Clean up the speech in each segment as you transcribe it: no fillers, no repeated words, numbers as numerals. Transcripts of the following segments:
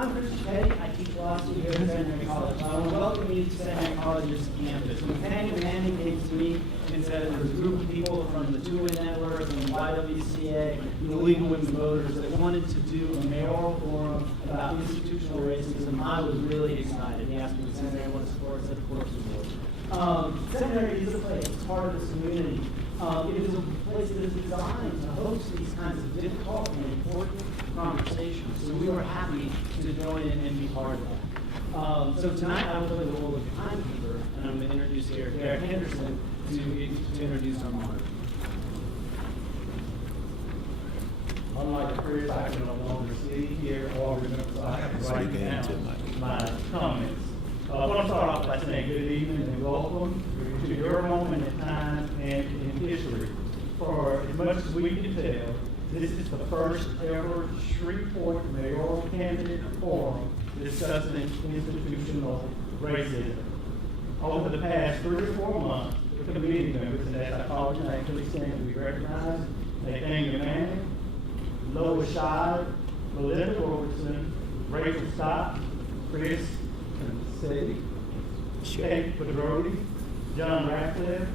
I'm Christian Petty. I teach philosophy here at Centenary College. I want to welcome you to Centenary College's campus. When Nathaniel Manning came to me and said there was a group of people from the Two-Way Network and the YWCA and the League of Women Voters that wanted to do a mayoral forum about institutional racism, I was really excited. He asked me if Centenary wanted to support. I said, of course we would. Centenary is a place, it's part of this community. It is a place that is designed to host these kinds of difficult and important conversations. So we were happy to join in and be part of that. So tonight I will play the role of timekeeper, and I'm going to introduce here Derek Henderson to introduce our monitor. Unlike Chris, I can no longer see here or remember, so I have to write down my comments. I want to start off by saying good evening and welcome to your moment in time and in history. For as much as we can tell, this is the first ever Shreveport mayoral candidate forum discussing institutional racism. Over the past 3 or 4 months, the committee members, and as I call your name, please stand to be recognized: Nathaniel Manning, Lois Shive, Melinda Robertson, Rachel Scott, Chris Concetti, Kate Pedrodi, John Ratcliffe,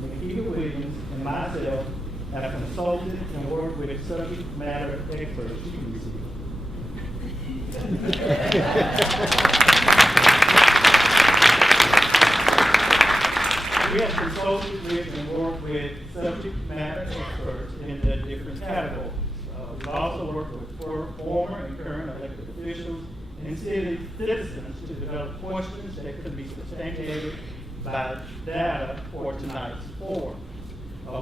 Nikita Williams, and myself have consulted and worked with subject matter experts. You can see. We have consulted with and worked with subject matter experts in the different categories. We've also worked with former and current elected officials and citizens to develop questions that could be substantiated by data for tonight's forum.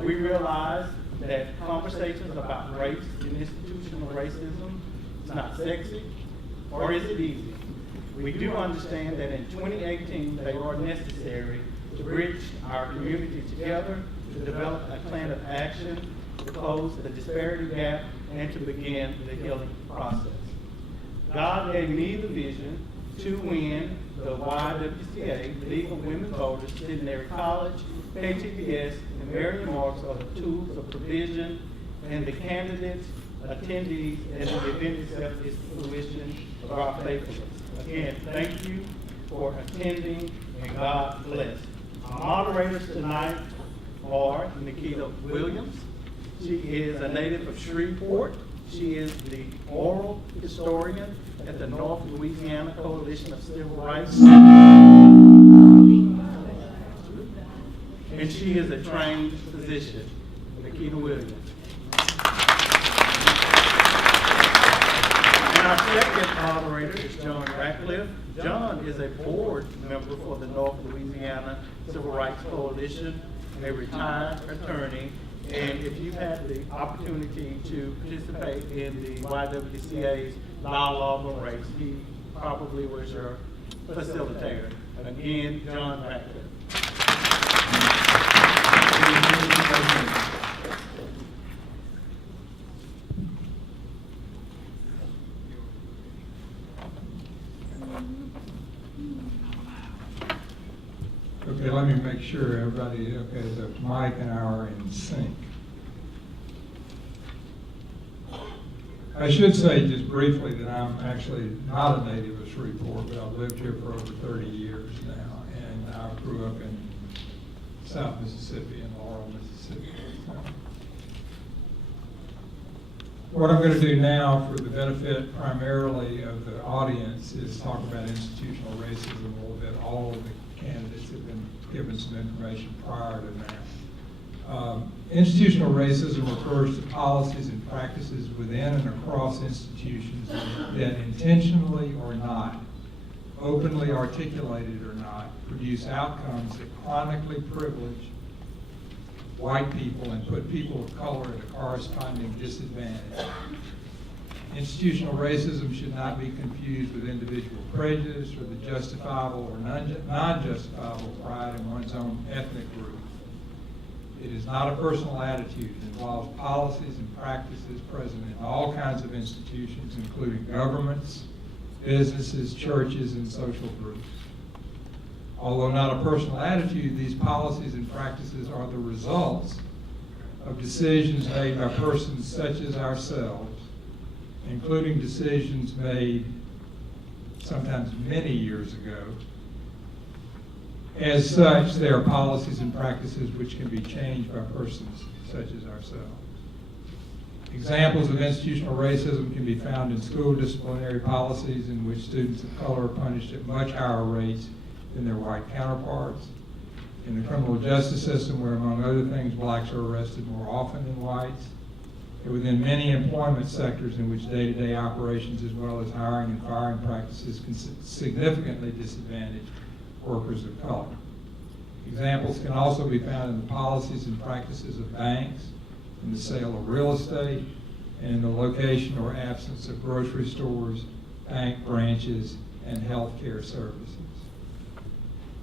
We realize that conversations about race and institutional racism is not sexy, or is it easy? We do understand that in 2018 they are necessary to bridge our community together, to develop a plan of action, to close the disparity gap, and to begin the healing process. God gave me the vision to win the YWCA, League of Women Voters, Centenary College, KTPS, and Marion Marks are the tools of provision, and the candidates, attendees, and the event itself is the fruition of our faithfulness. Again, thank you for attending, and God bless. Our moderators tonight are Nikita Williams. She is a native of Shreveport. She is the oral historian at the North Louisiana Coalition of Civil Rights. And she is a trained physician, Nikita Williams. And our second moderator is John Ratcliffe. John is a board member for the North Louisiana Civil Rights Coalition, a retired attorney. And if you had the opportunity to participate in the YWCA's dialogue on race, he probably was your facilitator. Again, John Ratcliffe. Okay, let me make sure everybody, okay, the mic and I are in sync. I should say just briefly that I'm actually not a native of Shreveport, but I've lived here for over 30 years now, and I grew up in South Mississippi, in Laurel, Mississippi. What I'm going to do now, for the benefit primarily of the audience, is talk about institutional racism a little bit. All of the candidates have been given some information prior to that. Institutional racism refers to policies and practices within and across institutions that intentionally or not, openly articulated or not, produce outcomes that chronically privilege white people and put people of color at a corresponding disadvantage. Institutional racism should not be confused with individual prejudice or the justifiable or non-justifiable pride in one's own ethnic group. It is not a personal attitude. It involves policies and practices present in all kinds of institutions, including governments, businesses, churches, and social groups. Although not a personal attitude, these policies and practices are the results of decisions made by persons such as ourselves, including decisions made sometimes many years ago. As such, there are policies and practices which can be changed by persons such as ourselves. Examples of institutional racism can be found in school disciplinary policies in which students of color are punished at much higher rates than their white counterparts. In the criminal justice system, where among other things, blacks are arrested more often than whites. And within many employment sectors in which day-to-day operations as well as hiring and firing practices can significantly disadvantage workers of color. Examples can also be found in the policies and practices of banks, in the sale of real estate, and in the location or absence of grocery stores, bank branches, and healthcare services.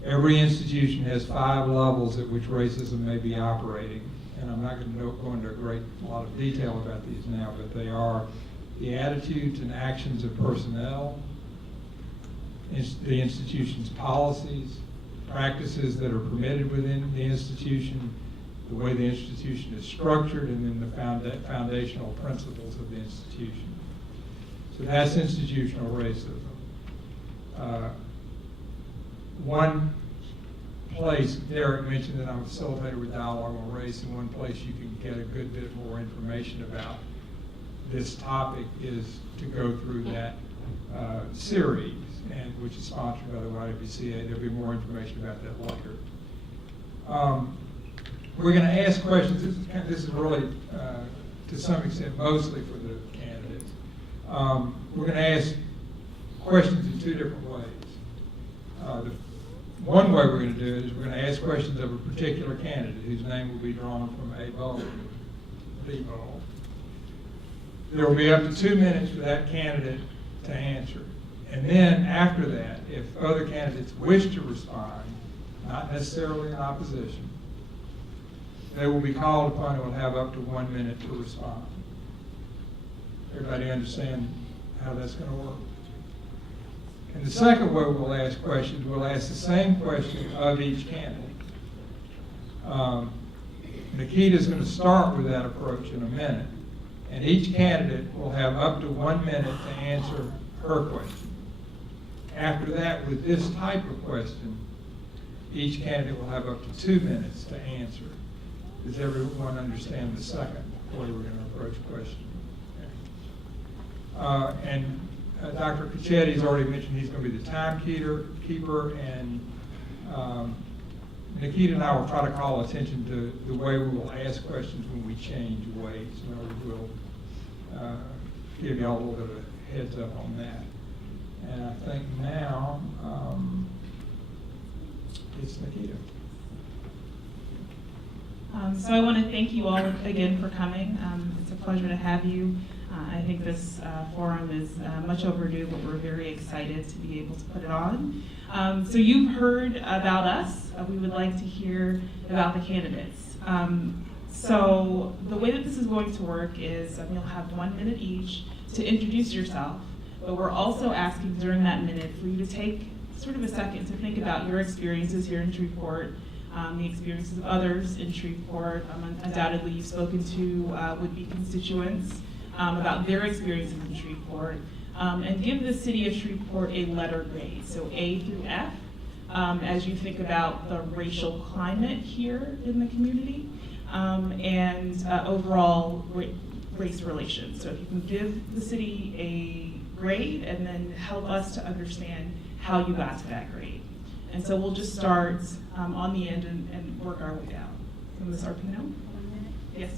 Every institution has 5 levels at which racism may be operating, and I'm not going to go into a great lot of detail about these now, but they are the attitudes and actions of personnel, the institution's policies, practices that are permitted within the institution, the way the institution is structured, and then the foundational principles of the institution. So that's institutional racism. One place, Derek mentioned that I'm a facilitator with Dialogue on Race, and one place you can get a good bit more information about this topic is to go through that series, and which is sponsored by the YWCA. There'll be more information about that later. We're going to ask questions. This is really, to some extent, mostly for the candidates. We're going to ask questions in 2 different ways. One way we're going to do it is we're going to ask questions of a particular candidate whose name will be drawn from a bowl, the bowl. There will be up to 2 minutes for that candidate to answer. And then after that, if other candidates wish to respond, not necessarily in opposition, they will be called upon and will have up to 1 minute to respond. Everybody understand how that's going to work? And the second way we'll ask questions, we'll ask the same question of each candidate. Nikita's going to start with that approach in a minute, and each candidate will have up to 1 minute to answer her question. After that, with this type of question, each candidate will have up to 2 minutes to answer. Does everyone understand the second way we're going to approach questions? And Dr. Cachetti's already mentioned he's going to be the timekeeper, and Nikita and I will try to call attention to the way we will ask questions when we change ways. We'll give you all a little bit of a heads up on that. And I think now it's Nikita. So I want to thank you all again for coming. It's a pleasure to have you. I think this forum is much overdue, but we're very excited to be able to put it on. So you've heard about us. We would like to hear about the candidates. So the way that this is going to work is you'll have 1 minute each to introduce yourself, but we're also asking during that minute for you to take sort of a second to think about your experiences here in Shreveport, the experiences of others in Shreveport. Undoubtedly you've spoken to would-be constituents about their experiences in Shreveport, and give the city of Shreveport a letter grade, so A through F, as you think about the racial climate here in the community, and overall race relations. So if you can give the city a grade and then help us to understand how you got to that grade. And so we'll just start on the end and work our way down. So Ms. Arpino? Yes.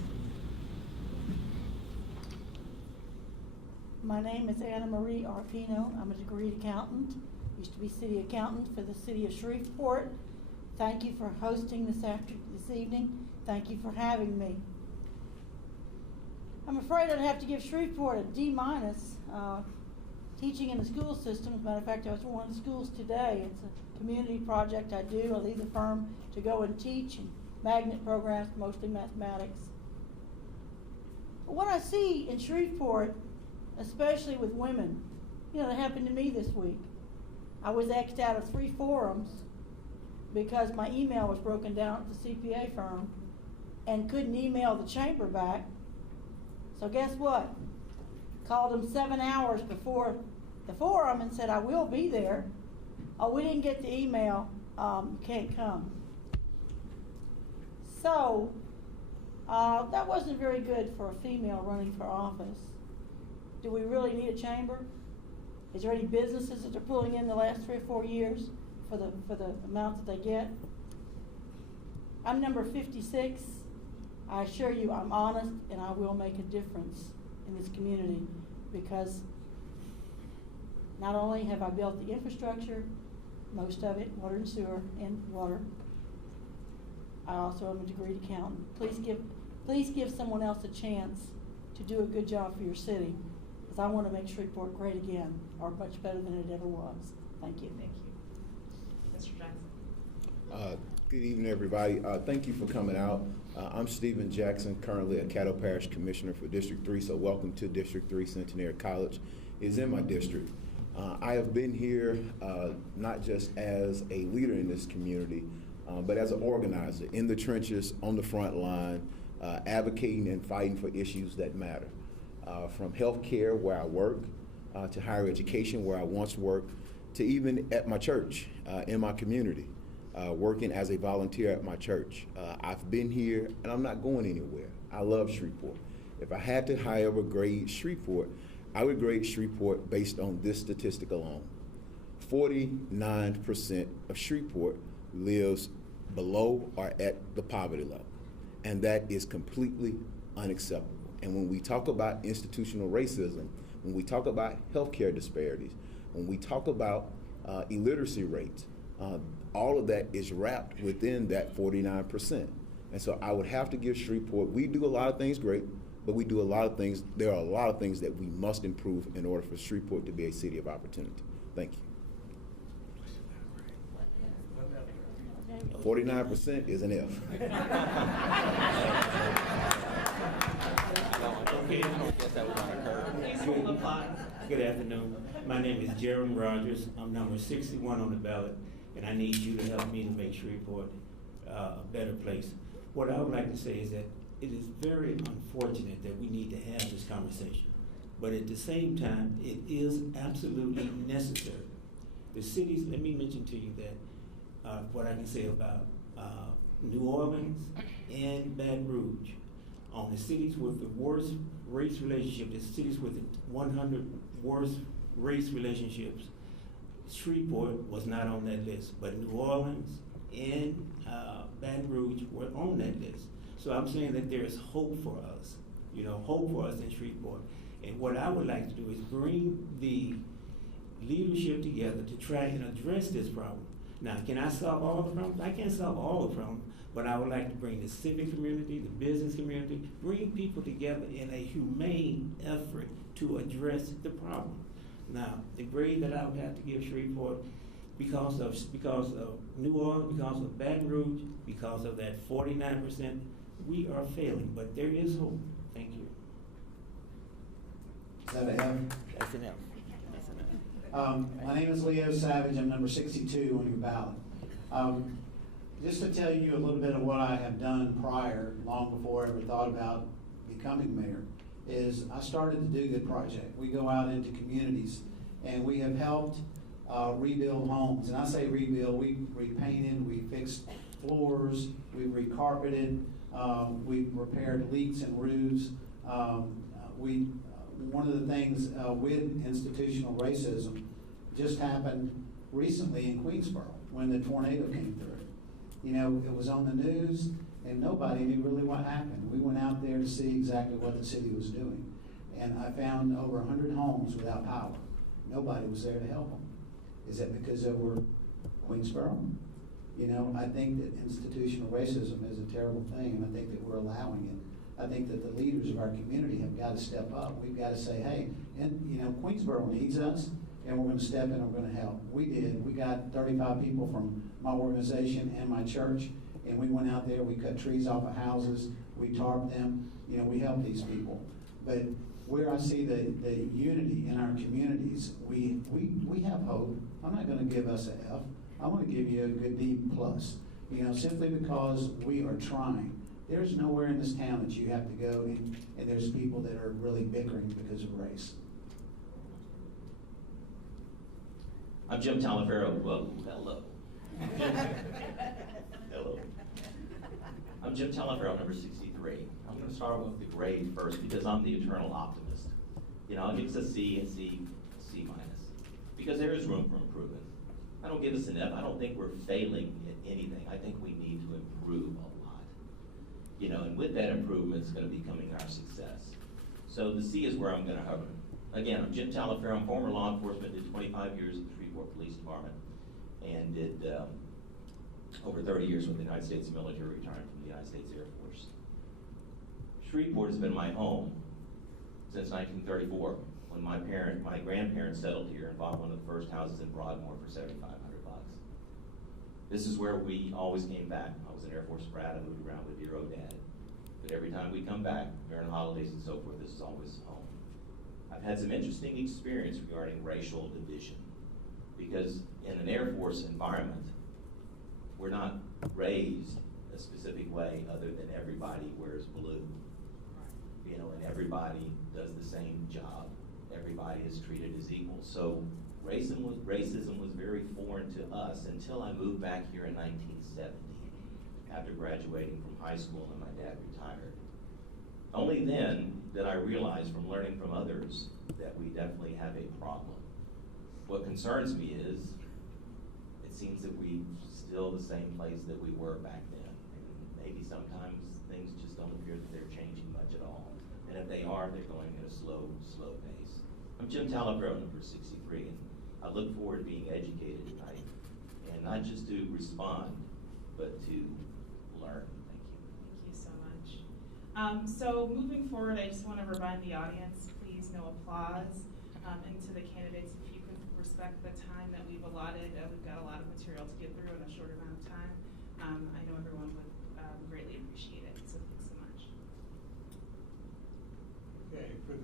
My name is Anna Marie Arpino. I'm a degreed accountant. Used to be city accountant for the city of Shreveport. Thank you for hosting this evening. Thank you for having me. I'm afraid I'd have to give Shreveport a D-. Teaching in the school system. As a matter of fact, I was in one of the schools today. It's a community project I do. I leave the firm to go and teach in magnet programs, mostly mathematics. But what I see in Shreveport, especially with women, that happened to me this week. I was X'd out of 3 forums because my email was broken down at the CPA firm and couldn't email the chamber back. So guess what? Called them 7 hours before the forum and said, I will be there. Oh, we didn't get the email, you can't come. So, that wasn't very good for a female running for office. Do we really need a chamber? Is there any businesses that are pulling in the last 3 or 4 years for the amount that they get? I'm number 56. I assure you I'm honest and I will make a difference in this community, because not only have I built the infrastructure, most of it, water and sewer and water, I also am a degreed accountant. Please give someone else a chance to do a good job for your city, because I want to make Shreveport great again, or much better than it ever was. Thank you. Thank you. Mr. Jackson. Good evening, everybody. Thank you for coming out. I'm Stephen Jackson, currently a Caddo Parish Commissioner for District 3, so welcome to District 3 Centenary College. It's in my district. I have been here not just as a leader in this community, but as an organizer in the trenches, on the front line, advocating and fighting for issues that matter. From healthcare, where I work, to higher education, where I once worked, to even at my church, in my community, working as a volunteer at my church. I've been here and I'm not going anywhere. I love Shreveport. If I had to, however, grade Shreveport, I would grade Shreveport based on this statistic alone. 49% of Shreveport lives below or at the poverty level, and that is completely unacceptable. And when we talk about institutional racism, when we talk about healthcare disparities, when we talk about illiteracy rates, all of that is wrapped within that 49%. And so I would have to give Shreveport, we do a lot of things great, but we do a lot of things, there are a lot of things that we must improve in order for Shreveport to be a city of opportunity. Thank you. 49% is an F. Good afternoon. My name is Jeremy Rogers. I'm number 61 on the ballot, and I need you to help me to make Shreveport a better place. What I would like to say is that it is very unfortunate that we need to have this conversation, but at the same time, it is absolutely necessary. The cities, let me mention to you that what I can say about New Orleans and Baton Rouge, on the cities with the worst race relationship, the cities with the 100 worst race relationships, Shreveport was not on that list, but New Orleans and Baton Rouge were on that list. So I'm saying that there is hope for us, hope for us in Shreveport. And what I would like to do is bring the leadership together to try and address this problem. Now, can I solve all the problems? I can't solve all the problems, but I would like to bring the civic community, the business community, bring people together in a humane effort to address the problem. Now, the grade that I would have to give Shreveport, because of New Orleans, because of Baton Rouge, because of that 49%, we are failing, but there is hope. Thank you. Is that a F? That's an F. My name is Leo Savage. I'm number 62 on your ballot. Just to tell you a little bit of what I have done prior, long before I ever thought about becoming mayor, is I started the Do Good Project. We go out into communities and we have helped rebuild homes. And I say rebuild, we repainted, we fixed floors, we recarpeted, we repaired leaks and roofs. One of the things with institutional racism just happened recently in Queensboro when the tornado came through. It was on the news and nobody knew really what happened. We went out there to see exactly what the city was doing. And I found over 100 homes without power. Nobody was there to help them. Is that because they were Queensboro? I think that institutional racism is a terrible thing, and I think that we're allowing it. I think that the leaders of our community have got to step up. We've got to say, hey, and Queensboro needs us, and we're going to step in and we're going to help. We did. We got 35 people from my organization and my church, and we went out there, we cut trees off of houses, we tarped them, we helped these people. But where I see the unity in our communities, we have hope. I'm not going to give us an F. I want to give you a good D+. Simply because we are trying. There's nowhere in this town that you have to go and there's people that are really bickering because of race. I'm Jim Talafero. Whoa, hello. Hello. I'm Jim Talafero, number 63. I'm going to start with the grade first because I'm the eternal optimist. You know, I'll give us a C, a C, a C minus, because there is room for improvement. I don't give us an F. I don't think we're failing at anything. I think we need to improve a lot. You know, and with that improvement, it's going to be becoming our success. So the C is where I'm going to hover. Again, I'm Jim Talafero. I'm former law enforcement, did 25 years in the Shreveport Police Department, and did over 30 years with the United States military, retiring from the United States Air Force. Shreveport has been my home since 1934, when my grandparents settled here and bought one of the first houses in Broadmoor for $7,500. This is where we always came back. I was an Air Force brat. I moved around with dear old dad. But every time we come back during holidays and so forth, this is always home. I've had some interesting experience regarding racial division, because in an Air Force environment, we're not raised a specific way other than everybody wears blue. You know, and everybody does the same job. Everybody is treated as equal. So racism was very foreign to us until I moved back here in 1970 after graduating from high school and my dad retired. Only then did I realize from learning from others that we definitely have a problem. What concerns me is it seems that we're still the same place that we were back then. And maybe sometimes things just don't appear that they're changing much at all. And if they are, they're going at a slow pace. I'm Jim Talafero, number 63, and I look forward to being educated tonight. And not just to respond, but to learn. Thank you. Thank you so much. So moving forward, I just want to remind the audience, please no applause. And to the candidates, if you could respect the time that we've allotted. We've got a lot of material to get through in a short amount of time. I know everyone would greatly appreciate it, so thanks so much. Okay, for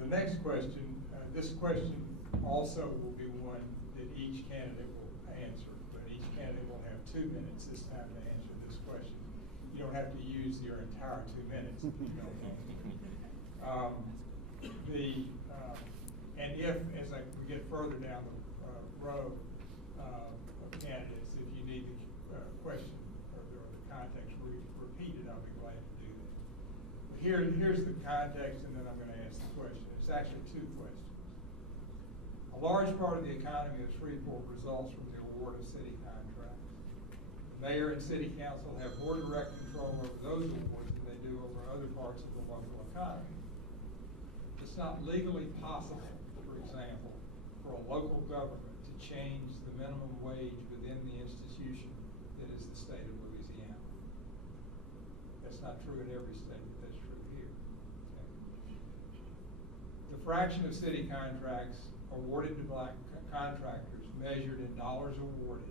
the next question, this question also will be one that each candidate will answer, but each candidate will have 2 minutes this time to answer this question. You don't have to use your entire 2 minutes if you don't want to. And if, as we get further down the row of candidates, if you need the question or the context repeated, I'll be glad to do that. But here's the context, and then I'm going to ask the question. It's actually 2 questions. A large part of the economy of Shreveport results from the award of city contracts. The mayor and city council have more direct control over those awards than they do over other parts of the local economy. It's not legally possible, for example, for a local government to change the minimum wage within the institution that is the state of Louisiana. That's not true in every state, but that's true here. Okay. The fraction of city contracts awarded to black contractors measured in dollars awarded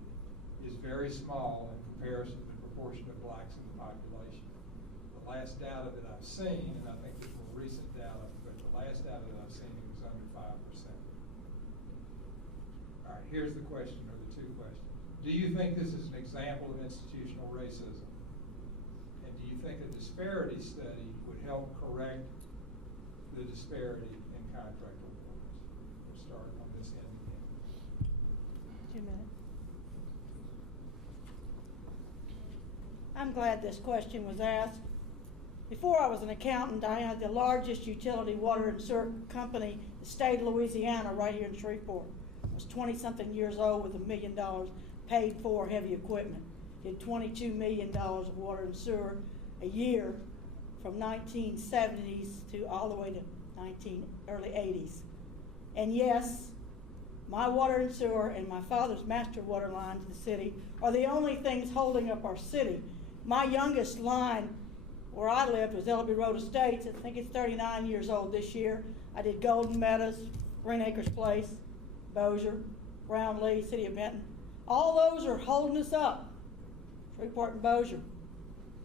is very small in comparison to the proportion of blacks in the population. The last data that I've seen, and I think there's more recent data, but the last data that I've seen, it was under 5%. All right, here's the question, or the 2 questions. Do you think this is an example of institutional racism? And do you think a disparity study would help correct the disparity in contract awards? We'll start on this end again. 2 minutes. I'm glad this question was asked. Before I was an accountant, I had the largest utility water and sewer company in the state of Louisiana right here in Shreveport. I was 20-something years old with $1 million paid for heavy equipment. Did $22 million of water and sewer a year from 1970s to all the way to early 80s. And yes, my water and sewer and my father's master water line to the city are the only things holding up our city. My youngest line where I lived was Ellerby Road Estates. I think it's 39 years old this year. I did Golden Meadows, Green Acres Place, Bossier, Brownlee, City of Benton. All those are holding us up, Shreveport and Bossier,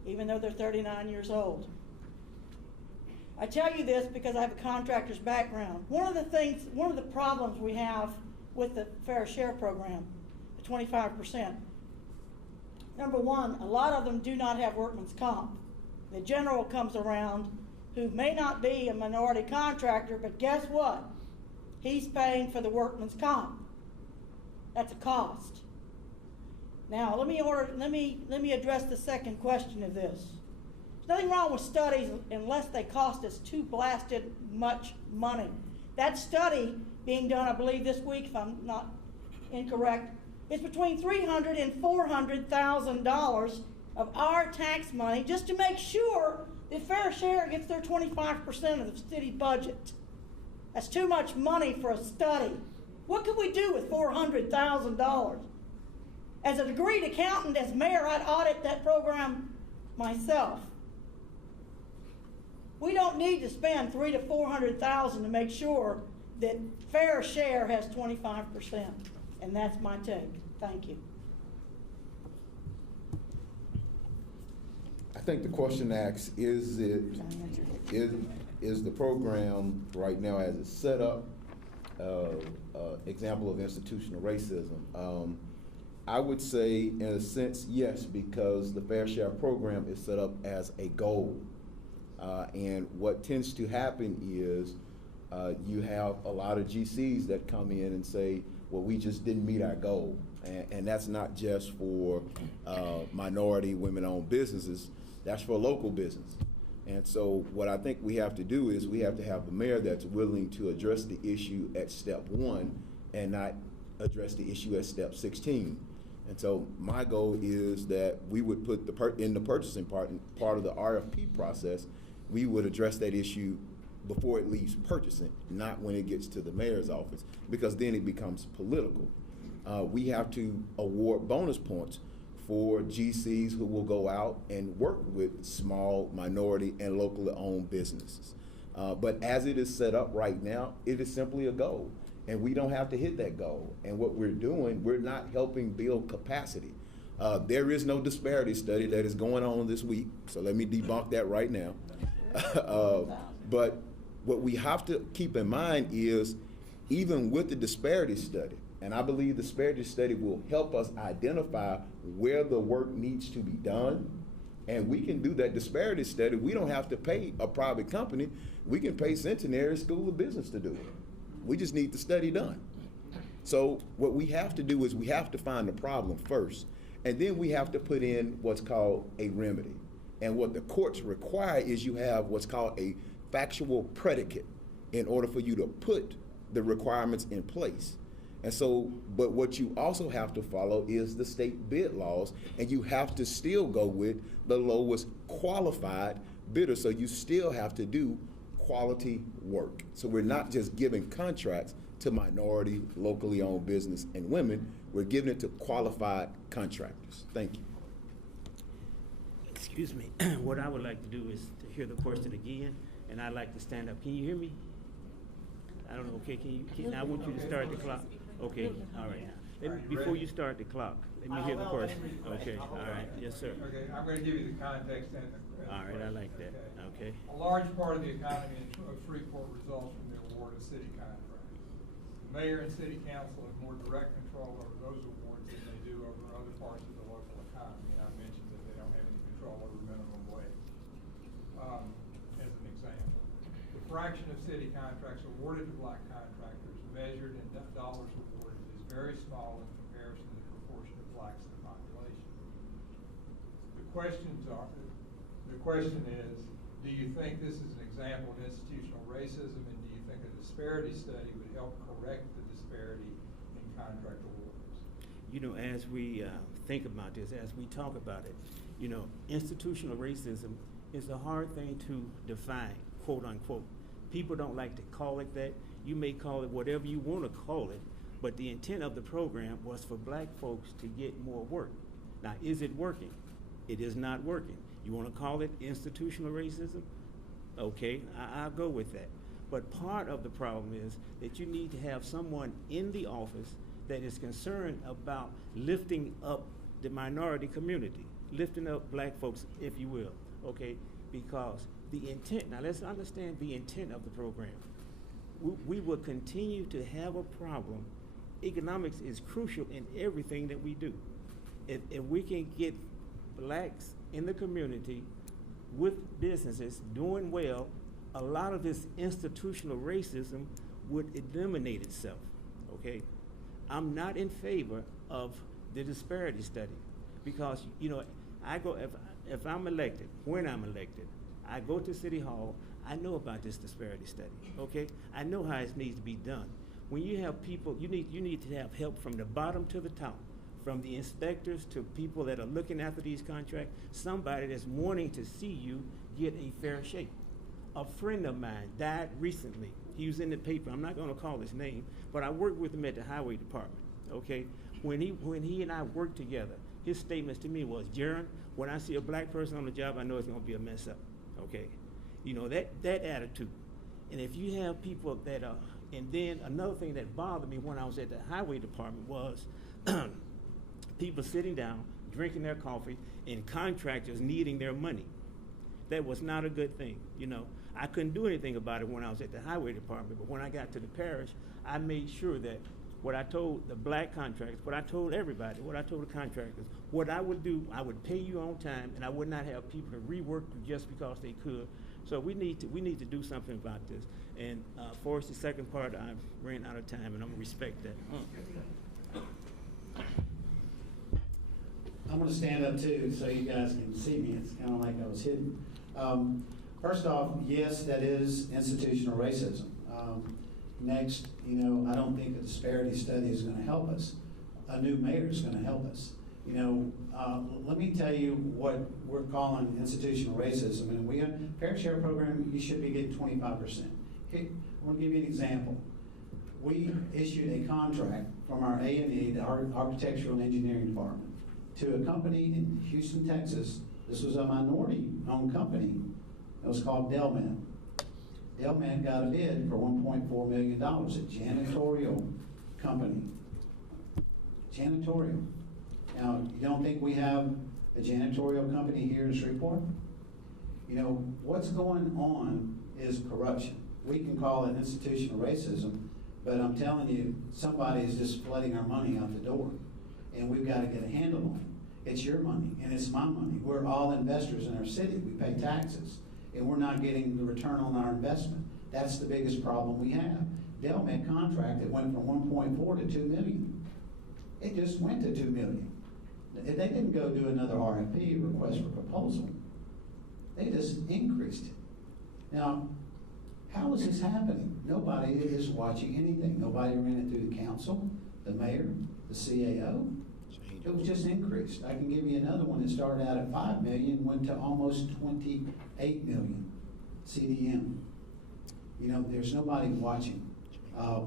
even though they're 39 years old. I tell you this because I have a contractor's background. One of the problems we have with the Fair Share program, the 25%, number one, a lot of them do not have workman's comp. The general comes around who may not be a minority contractor, but guess what? He's paying for the workman's comp. That's a cost. Now, let me address the second question of this. There's nothing wrong with studies unless they cost us too blasted much money. That study being done, I believe this week, if I'm not incorrect, is between $300,000 and $400,000 of our tax money just to make sure that Fair Share gets their 25% of the city budget. That's too much money for a study. What could we do with $400,000? As a degreed accountant, as mayor, I'd audit that program myself. We don't need to spend $300,000 to $400,000 to make sure that Fair Share has 25%. And that's my take. Thank you. I think the question asks, is the program right now as it's set up, example of institutional racism? I would say in a sense, yes, because the Fair Share program is set up as a goal. And what tends to happen is you have a lot of GCs that come in and say, well, we just didn't meet our goal. And that's not just for minority women-owned businesses, that's for local business. And so what I think we have to do is we have to have a mayor that's willing to address the issue at step 1 and not address the issue at step 16. And so my goal is that we would put in the purchasing part of the RFP process, we would address that issue before it leaves purchasing, not when it gets to the mayor's office, because then it becomes political. We have to award bonus points for GCs who will go out and work with small, minority, and locally owned businesses. But as it is set up right now, it is simply a goal, and we don't have to hit that goal. And what we're doing, we're not helping build capacity. There is no disparity study that is going on this week, so let me debunk that right now. But what we have to keep in mind is, even with the disparity study, and I believe the disparity study will help us identify where the work needs to be done, and we can do that disparity study. We don't have to pay a private company. We can pay Centenary School of Business to do it. We just need the study done. So what we have to do is we have to find the problem first, and then we have to put in what's called a remedy. And what the courts require is you have what's called a factual predicate in order for you to put the requirements in place. And so, but what you also have to follow is the state bid laws, and you have to still go with the lowest qualified bidder. So you still have to do quality work. So we're not just giving contracts to minority, locally owned business and women, we're giving it to qualified contractors. Thank you. Excuse me. What I would like to do is to hear the question again, and I'd like to stand up. Can you hear me? I don't know. Okay, I want you to start the clock. Okay, all right. Before you start the clock, let me hear the question. Okay, all right. Yes, sir. Okay, I'm going to give you the context and the all right, I like that. Okay. A large part of the economy of Shreveport results from the award of city contracts. The mayor and city council have more direct control over those awards than they do over other parts of the local economy. And I mentioned that they don't have any control over minimum wage, as an example. The fraction of city contracts awarded to black contractors measured in dollars awarded is very small in comparison to the proportion of blacks in the population. The question is, do you think this is an example of institutional racism, and do you think a disparity study would help correct the disparity in contract awards? You know, as we think about this, as we talk about it, you know, institutional racism is a hard thing to define, quote unquote. People don't like to call it that. You may call it whatever you want to call it, but the intent of the program was for black folks to get more work. Now, is it working? It is not working. You want to call it institutional racism? Okay, I'll go with that. But part of the problem is that you need to have someone in the office that is concerned about lifting up the minority community, lifting up black folks, if you will, okay? Because the intent, now let's understand the intent of the program. We will continue to have a problem. Economics is crucial in everything that we do. If we can get blacks in the community with businesses doing well, a lot of this institutional racism would eliminate itself, okay? I'm not in favor of the disparity study, because, you know, I go, if I'm elected, when I'm elected, I go to City Hall, I know about this disparity study, okay? I know how it needs to be done. When you have people, you need to have help from the bottom to the top, from the inspectors to people that are looking after these contracts, somebody that's wanting to see you get a fair shake. A friend of mine died recently. He was in the paper. I'm not gonna call his name, but I worked with him at the highway department, okay? When he and I worked together, his statements to me was, Jaron, when I see a black person on the job, I know it's gonna be a mess up, okay? You know, that attitude. And if you have people that are, and then another thing that bothered me when I was at the highway department was people sitting down, drinking their coffee, and contractors needing their money. That was not a good thing, you know. I couldn't do anything about it when I was at the highway department, but when I got to the parish, I made sure that what I told the black contractors, what I told everybody, what I told the contractors, what I would do, I would pay you on time, and I would not have people to rework you just because they could. So we need to do something about this. And for the second part, I ran out of time, and I'm gonna respect that. I'm gonna stand up too, so you guys can see me. It's kind of like I was hidden. First off, yes, that is institutional racism. Next, you know, I don't think a disparity study is gonna help us. A new mayor is gonna help us. You know, let me tell you what we're calling institutional racism. And we have fair share program, you should be getting 25%. Okay, I want to give you an example. We issued a contract from our A&E, the Architectural and Engineering Department, to a company in Houston, Texas. This was a minority-owned company. It was called Delmet. Delmet got a bid for $1.4 million, a janitorial company. Janitorial. Now, you don't think we have a janitorial company here in Shreveport? You know, what's going on is corruption. We can call it institutional racism, but I'm telling you, somebody is just flooding our money out the door, and we've got to get a handle on it. It's your money, and it's my money. We're all investors in our city. We pay taxes, and we're not getting the return on our investment. That's the biggest problem we have. Delmet contract, it went from 1.4 to 2 million. It just went to 2 million. They didn't go do another RFP, request for proposal. They just increased it. Now, how is this happening? Nobody is watching anything. Nobody ran it through the council, the mayor, the CAO. It was just increased. I can give you another one that started out at 5 million, went to almost 28 million CDM. You know, there's nobody watching.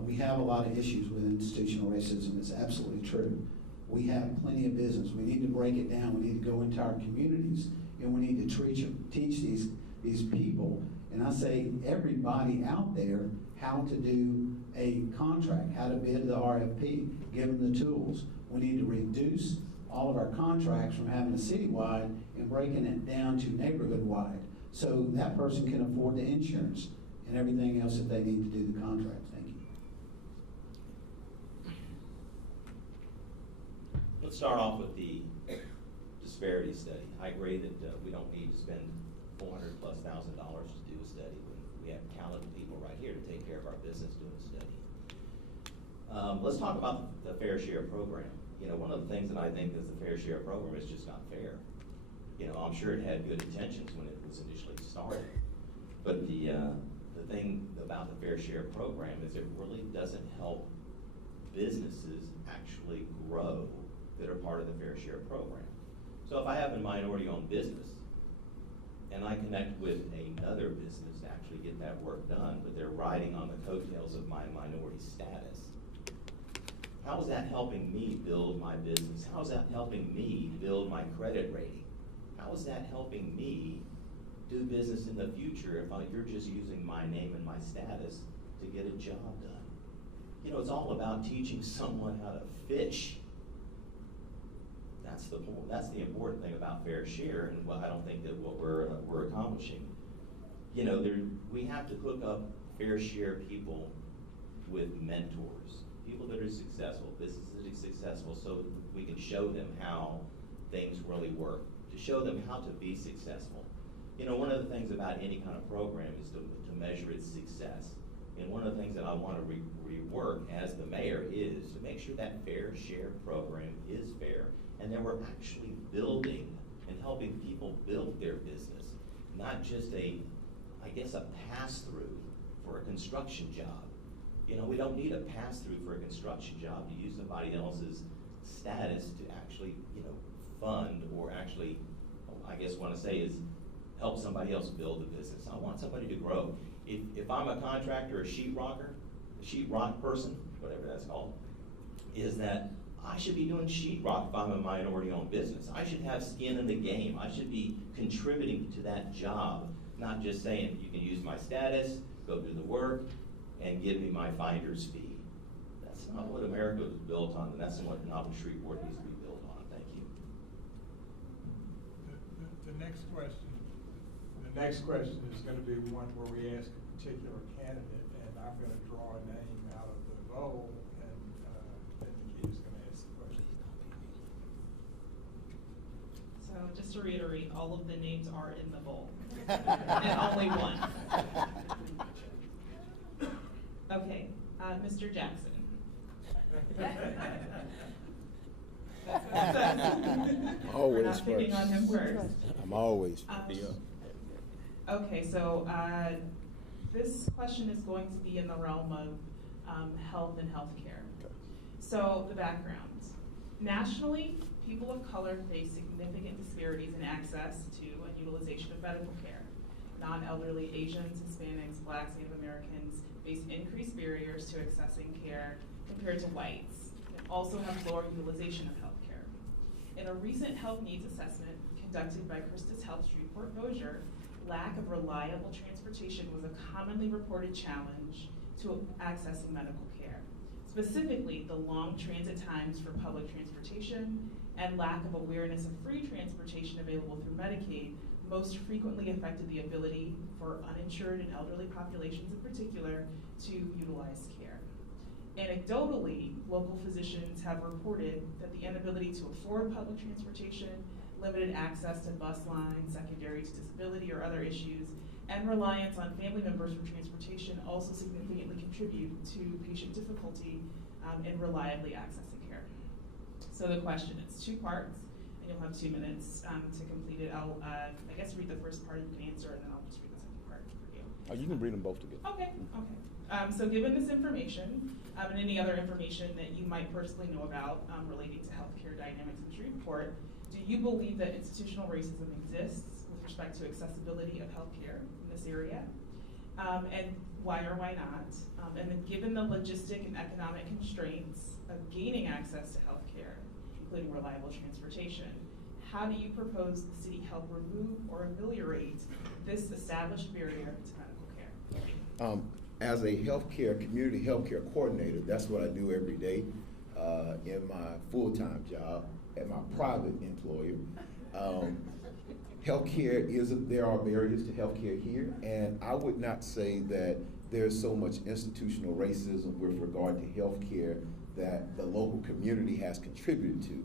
We have a lot of issues with institutional racism. It's absolutely true. We have plenty of business. We need to break it down. We need to go into our communities, and we need to teach these people, and I say everybody out there, how to do a contract, how to bid the RFP, give them the tools. We need to reduce all of our contracts from having a citywide and breaking it down to neighborhood-wide, so that person can afford the insurance and everything else that they need to do the contract. Thank you. Let's start off with the disparity study. I agree that we don't need to spend $400,000+ to do a study when we have talented people right here to take care of our business doing a study. Let's talk about the fair share program. You know, one of the things that I think is the fair share program is just not fair. You know, I'm sure it had good intentions when it was initially started, but the thing about the fair share program is it really doesn't help businesses actually grow that are part of the fair share program. So if I have a minority-owned business and I connect with another business to actually get that work done, but they're riding on the coattails of my minority status, how is that helping me build my business? How is that helping me build my credit rating? How is that helping me do business in the future if you're just using my name and my status to get a job done? You know, it's all about teaching someone how to fish. That's the point. That's the important thing about fair share, and I don't think that what we're accomplishing. You know, we have to hook up fair share people with mentors, people that are successful, businesses that are successful, so we can show them how things really work, to show them how to be successful. You know, one of the things about any kind of program is to measure its success. And one of the things that I want to rework as the mayor is to make sure that fair share program is fair, and that we're actually building and helping people build their business, not just a pass-through for a construction job. You know, we don't need a pass-through for a construction job to use somebody else's status to actually, fund or actually, want to say is help somebody else build the business. I want somebody to grow. If I'm a contractor, a sheetrock person, whatever that's called, is that I should be doing sheetrock if I'm a minority-owned business. I should have skin in the game. I should be contributing to that job, not just saying you can use my status, go do the work, and give me my finder's fee. That's not what America was built on, and that's not what Shreveport needs to be built on. Thank you. The next question is going to be one where we ask a particular candidate, and I'm going to draw a name out of the bowl, and then the key is going to ask the question. So just to reiterate, all of the names are in the bowl, and only one. Okay, Mr. Jackson. Always We're not picking first. on him first. I'm always Okay, so this question is going to be in the realm of health and healthcare. Okay. So the background. Nationally, people of color face significant disparities in access to and utilization of medical care. Non-elderly Asians, Hispanics, Blacks, Native Americans face increased barriers to accessing care compared to whites, and also have lower utilization of health care. In a recent health needs assessment conducted by Christus Health Shreveport Bossier, lack of reliable transportation was a commonly reported challenge to accessing medical care. Specifically, the long transit times for public transportation and lack of awareness of free transportation available through Medicaid most frequently affected the ability for uninsured and elderly populations in particular to utilize care. Anecdotally, local physicians have reported that the inability to afford public transportation, limited access to bus lines secondary to disability or other issues, and reliance on family members for transportation also significantly contribute to patient difficulty in reliably accessing care. So the question is 2 parts, and you'll have 2 minutes to complete it. I'll, read the first part, you can answer, and then I'll just read the second part for you. Oh, you can read them both together. Okay. So given this information, and any other information that you might personally know about relating to healthcare dynamics in Shreveport, do you believe that institutional racism exists with respect to accessibility of healthcare in this area? And why or why not? And then given the logistic and economic constraints of gaining access to healthcare, including reliable transportation, how do you propose the city help remove or ameliorate this established barrier to medical care? As a community healthcare coordinator, that's what I do every day in my full-time job at my private employer. There are barriers to healthcare here, and I would not say that there's so much institutional racism with regard to healthcare that the local community has contributed to.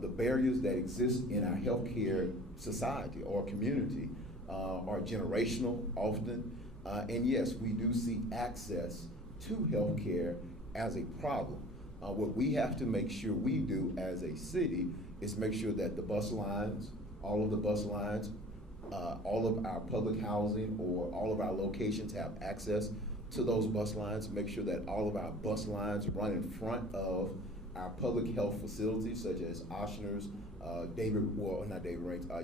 The barriers that exist in our healthcare society or community are generational often, and yes, we do see access to healthcare as a problem. What we have to make sure we do as a city is make sure that the bus lines, all of the bus lines, all of our public housing or all of our locations have access to those bus lines, make sure that all of our bus lines run in front of our public health facilities such as Ochsner's,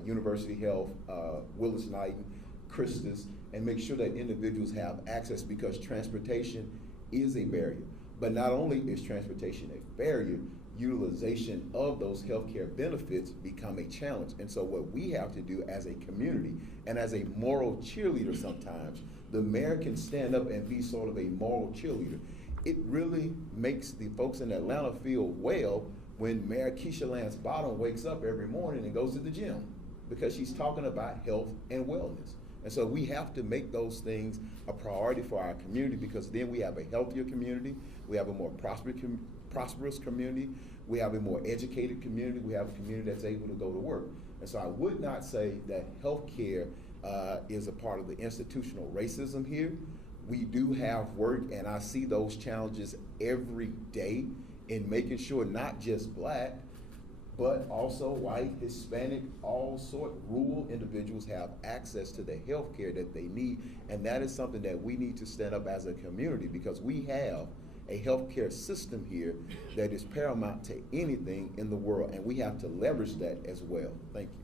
University Health, Willis-Knighton, Christus, and make sure that individuals have access, because transportation is a barrier. But not only is transportation a barrier, utilization of those healthcare benefits become a challenge. And so what we have to do as a community and as a moral cheerleader sometimes, the mayor can stand up and be sort of a moral cheerleader. It really makes the folks in Atlanta feel well when Mayor Keisha Lance Bottom wakes up every morning and goes to the gym, because she's talking about health and wellness. And so we have to make those things a priority for our community, because then we have a healthier community, we have a more prosperous community, we have a more educated community, we have a community that's able to go to work. And so I would not say that healthcare is a part of the institutional racism here, we do have work, and I see those challenges every day in making sure not just Black, but also white, Hispanic, all sort rural individuals have access to the health care that they need. And that is something that we need to stand up as a community, because we have a healthcare system here that is paramount to anything in the world, and we have to leverage that as well. Thank you.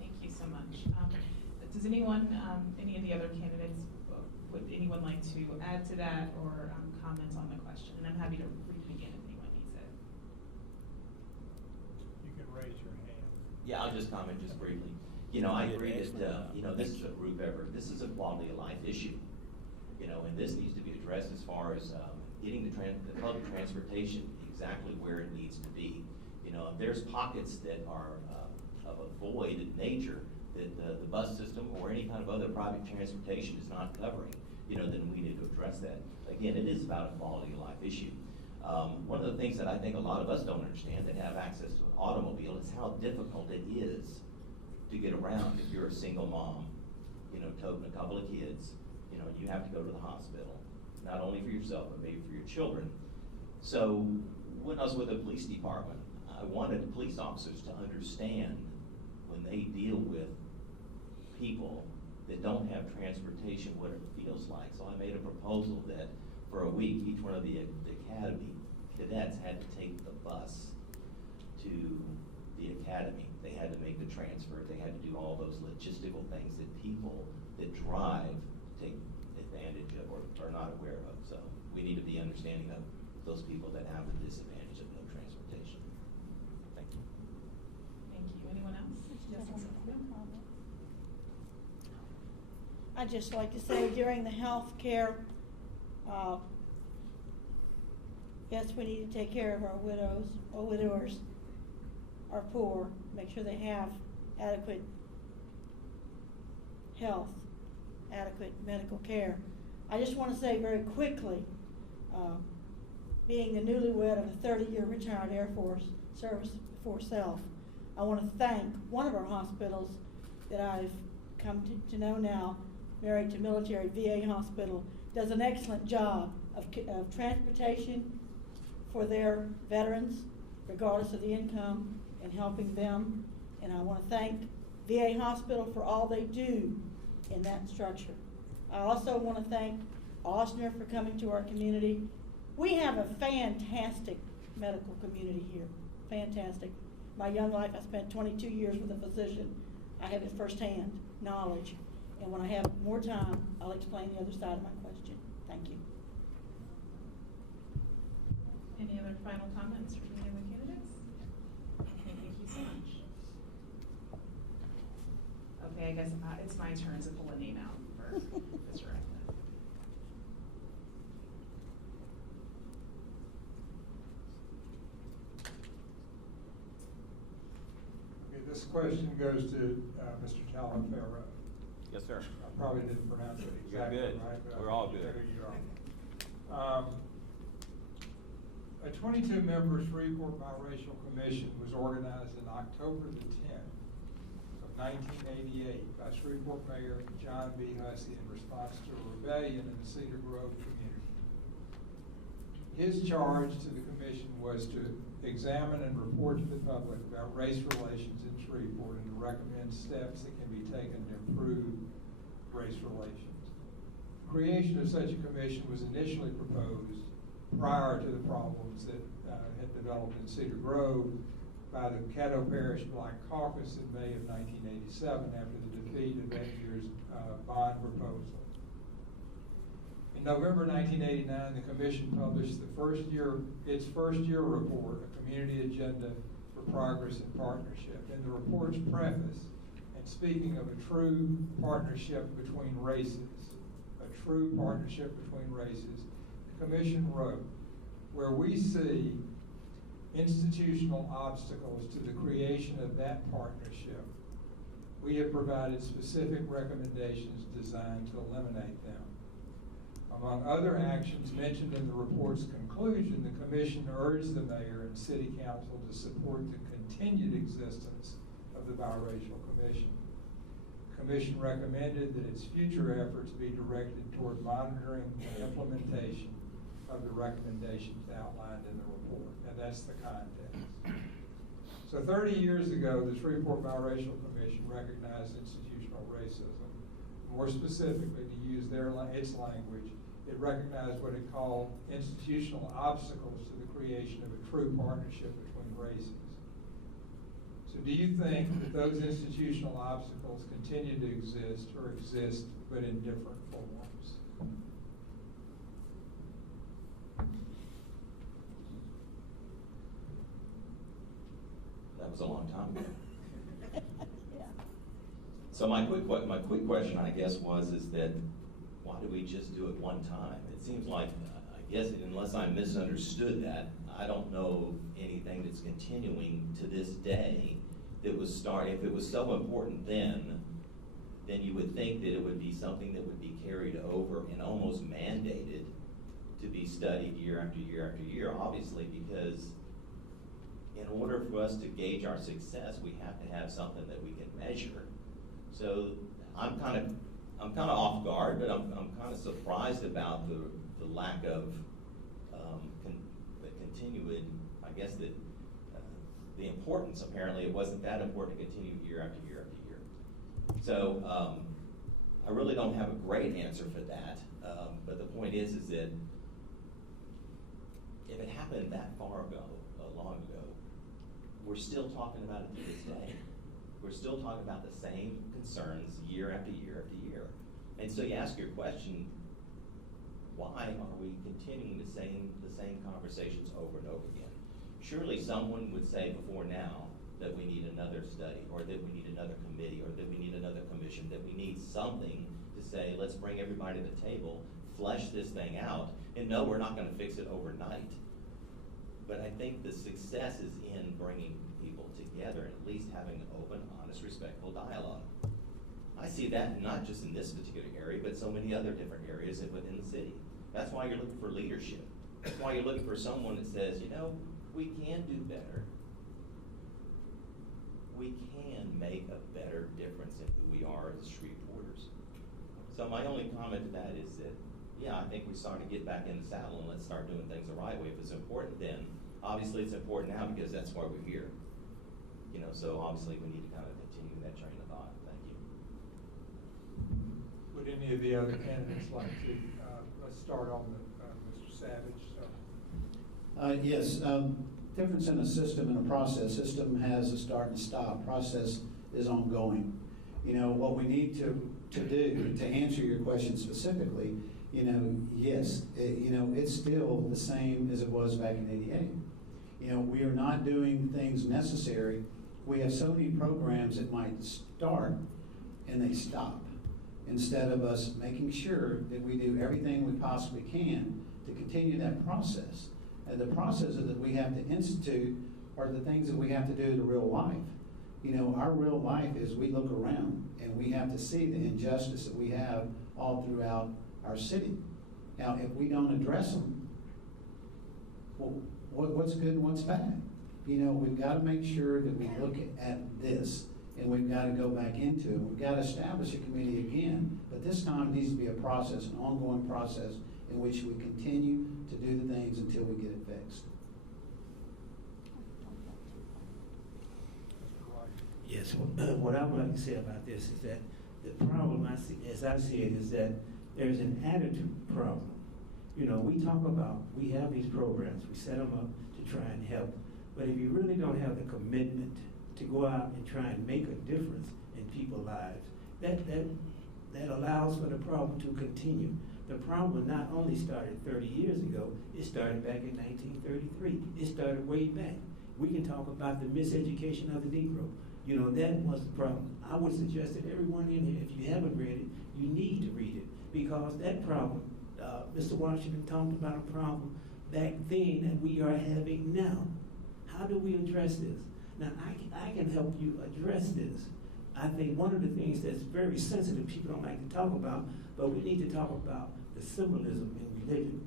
Thank you so much. Does anyone, any of the other candidates, would anyone like to add to that or comment on the question? And I'm happy to begin if anyone needs it. You can raise your hand. Yeah, I'll just comment just briefly. You know, I agree that, you know, this is a group effort. This is a quality of life issue. You know, and this needs to be addressed as far as getting the public transportation exactly where it needs to be. You know, if there's pockets that are of a void nature that the bus system or any kind of other private transportation is not covering, you know, then we need to address that. Again, it is about a quality of life issue. One of the things that I think a lot of us don't understand that have access to an automobile is how difficult it is to get around if you're a single mom, you know, toting a couple of kids. You know, you have to go to the hospital, not only for yourself, but maybe for your children. So when I was with the police department, I wanted police officers to understand when they deal with people that don't have transportation, what it feels like. So I made a proposal that for a week, each one of the academy cadets had to take the bus to the academy. They had to make the transfer. They had to do all those logistical things that people that drive take advantage of or are not aware of. So we need to be understanding of those people that have the disadvantage of no transportation. Thank you. Thank you. Anyone else? Yes, I'd just like to say during the health care, yes, we need to take care of our widows or widowers, our poor, make sure they have adequate health, adequate medical care. I just want to say very quickly, being the newlywed of a 30-year retired Air Force service before self, I want to thank one of our hospitals that I've come to know now, married to military VA hospital, does an excellent job of transportation for their veterans, regardless of the income, and helping them. And I want to thank VA hospital for all they do in that structure. I also want to thank Osner for coming to our community. We have a fantastic medical community here, fantastic. My young life, I spent 22 years with a physician. I have it firsthand knowledge. And when I have more time, I'll explain the other side of my question. Thank you. Any other final comments from any of the candidates? Okay, thank you so much. Okay, I guess it's my turn to pull a name out for Mr. Eckman. Okay, this question goes to Mr. Talaferro. Yes, sir. I probably didn't pronounce it exactly You're good. right. But We're all good. You are. A 22-member Shreveport Biracial Commission was organized in October the 10th of 1988 by Shreveport Mayor John B. Hussey in response to a rebellion in the Cedar Grove community. His charge to the commission was to examine and report to the public about race relations in Shreveport and to recommend steps that can be taken to improve race relations. Creation of such a commission was initially proposed prior to the problems that had developed in Cedar Grove by the Caddo Parish Black Caucus in May of 1987 after the defeat of that year's bond proposal. In November 1989, the commission published its first year report, A Community Agenda for Progress and Partnership. In the report's preface, and speaking of a true partnership between races, the commission wrote, where we see institutional obstacles to the creation of that partnership, we have provided specific recommendations designed to eliminate them. Among other actions mentioned in the report's conclusion, the commission urged the mayor and city council to support the continued existence of the biracial commission. Commission recommended that its future efforts be directed toward monitoring and implementation of the recommendations outlined in the report. And that's the context. So 30 years ago, the Shreveport Biracial Commission recognized institutional racism. More specifically, to use its language, it recognized what it called institutional obstacles to the creation of a true partnership between races. So do you think that those institutional obstacles continue to exist or exist but in different forms? That was a long time ago. Yeah. So my quick question, I guess, is that why do we just do it one time? It seems like, I guess, unless I misunderstood that, I don't know anything that's continuing to this day that was started. If it was so important then you would think that it would be something that would be carried over and almost mandated to be studied year after year after year, obviously, because in order for us to gauge our success, we have to have something that we can measure. So I'm kind of off guard, but I'm kind of surprised about the lack of continued. I guess that the importance, apparently, it wasn't that important to continue year after year after year. So I really don't have a great answer for that. But the point is that if it happened that long ago, we're still talking about it to this day. We're still talking about the same concerns year after year after year. And so you ask your question, why are we continuing the same conversations over and over again? Surely someone would say before now that we need another study, or that we need another committee, or that we need another commission, that we need something to say, let's bring everybody to the table, flesh this thing out, and no, we're not going to fix it overnight. But I think the success is in bringing people together and at least having an open, honest, respectful dialogue. I see that not just in this particular area, but so many other different areas within the city. That's why you're looking for leadership. That's why you're looking for someone that says, you know, we can do better. We can make a better difference in who we are as Shreveporters. So my only comment to that is that, yeah, I think we start to get back in the saddle and let's start doing things the right way. If it's important then, obviously it's important now because that's why we're here. You know, so obviously we need to kind of continue that train of thought. Thank you. Would any of the other candidates like to, let's start on Mr. Savage. Yes, difference in a system and a process. System has a start and stop. Process is ongoing. You know, what we need to do, to answer your question specifically, you know, yes, it's still the same as it was back in '88. You know, we are not doing things necessary. We have so many programs that might start and they stop, instead of us making sure that we do everything we possibly can to continue that process. And the processes that we have to institute are the things that we have to do to real life. You know, our real life is we look around and we have to see the injustice that we have all throughout our city. Now, if we don't address them, well, what's good and what's bad? You know, we've got to make sure that we look at this, and we've got to go back into it. We've got to establish a committee again, but this time it needs to be a process, an ongoing process in which we continue to do the things until we get it fixed. Yes, what I would like to say about this is that the problem I see, as I see it, is that there's an attitude problem. You know, we have these programs, we set them up to try and help, but if you really don't have the commitment to go out and try and make a difference in people's lives, that allows for the problem to continue. The problem not only started 30 years ago, it started back in 1933. It started way back. We can talk about the miseducation of the Negro. You know, that was the problem. I would suggest that everyone in here, if you haven't read it, you need to read it, because that problem, Mr. Washington talked about a problem back then that we are having now. How do we address this? Now, I can help you address this. I think one of the things that's very sensitive, people don't like to talk about, but we need to talk about the symbolism in religion.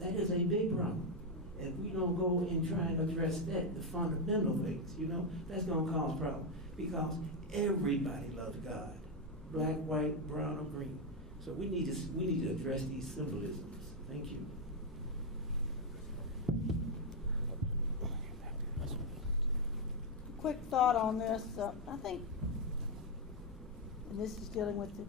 That is a big problem. If we don't go and try and address that, the fundamental things, you know, that's going to cause problems. Because everybody loves God. black, white, brown, or green. So we need to address these symbolisms. Thank you. Quick thought on this. I think, and this is dealing with the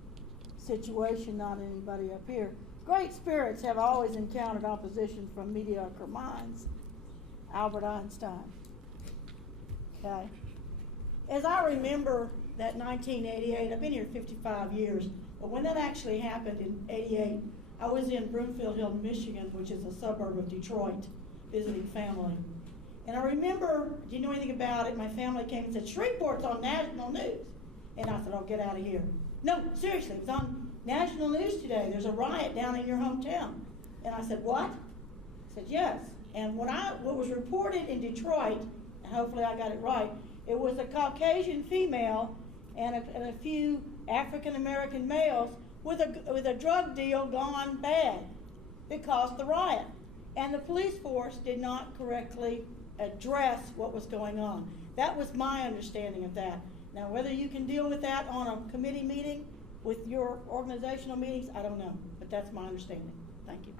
situation, not anybody up here. Great spirits have always encountered opposition from mediocre minds. Albert Einstein. Okay. As I remember that 1988, I've been here 55 years, but when that actually happened in 88, I was in Broomfield Hill, Michigan, which is a suburb of Detroit, visiting family. And I remember, didn't know anything about it, my family came and said, Shreveport's on national news. And I said, oh, get out of here. No, seriously, it's on national news today. There's a riot down in your hometown. And I said, what? I said, yes. And what was reported in Detroit, and hopefully I got it right, it was a Caucasian female and a few African-American males with a drug deal gone bad that caused the riot. And the police force did not correctly address what was going on. That was my understanding of that. Now, whether you can deal with that on a committee meeting with your organizational meetings, I don't know, but that's my understanding. Thank you.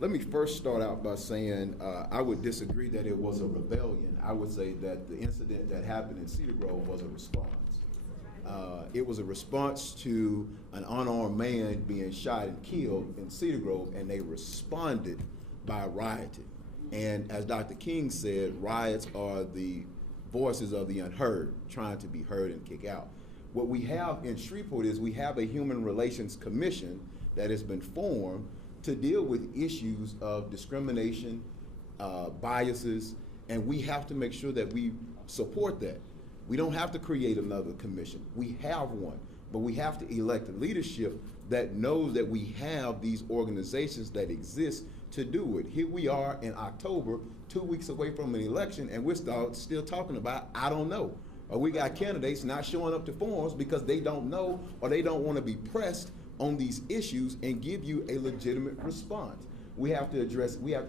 Let me first start out by saying I would disagree that it was a rebellion. I would say that the incident that happened in Cedar Grove was a response. It was a response to an unarmed man being shot and killed in Cedar Grove, and they responded by rioting. And as Dr. King said, riots are the voices of the unheard, trying to be heard and kick out. What we have in Shreveport is we have a Human Relations Commission that has been formed to deal with issues of discrimination, biases, and we have to make sure that we support that. We don't have to create another commission. We have one, but we have to elect a leadership that knows that we have these organizations that exist to do it. Here we are in October, 2 weeks away from an election, and we're still talking about, I don't know. Or we got candidates not showing up to forums because they don't know or they don't want to be pressed on these issues and give you a legitimate response. We have to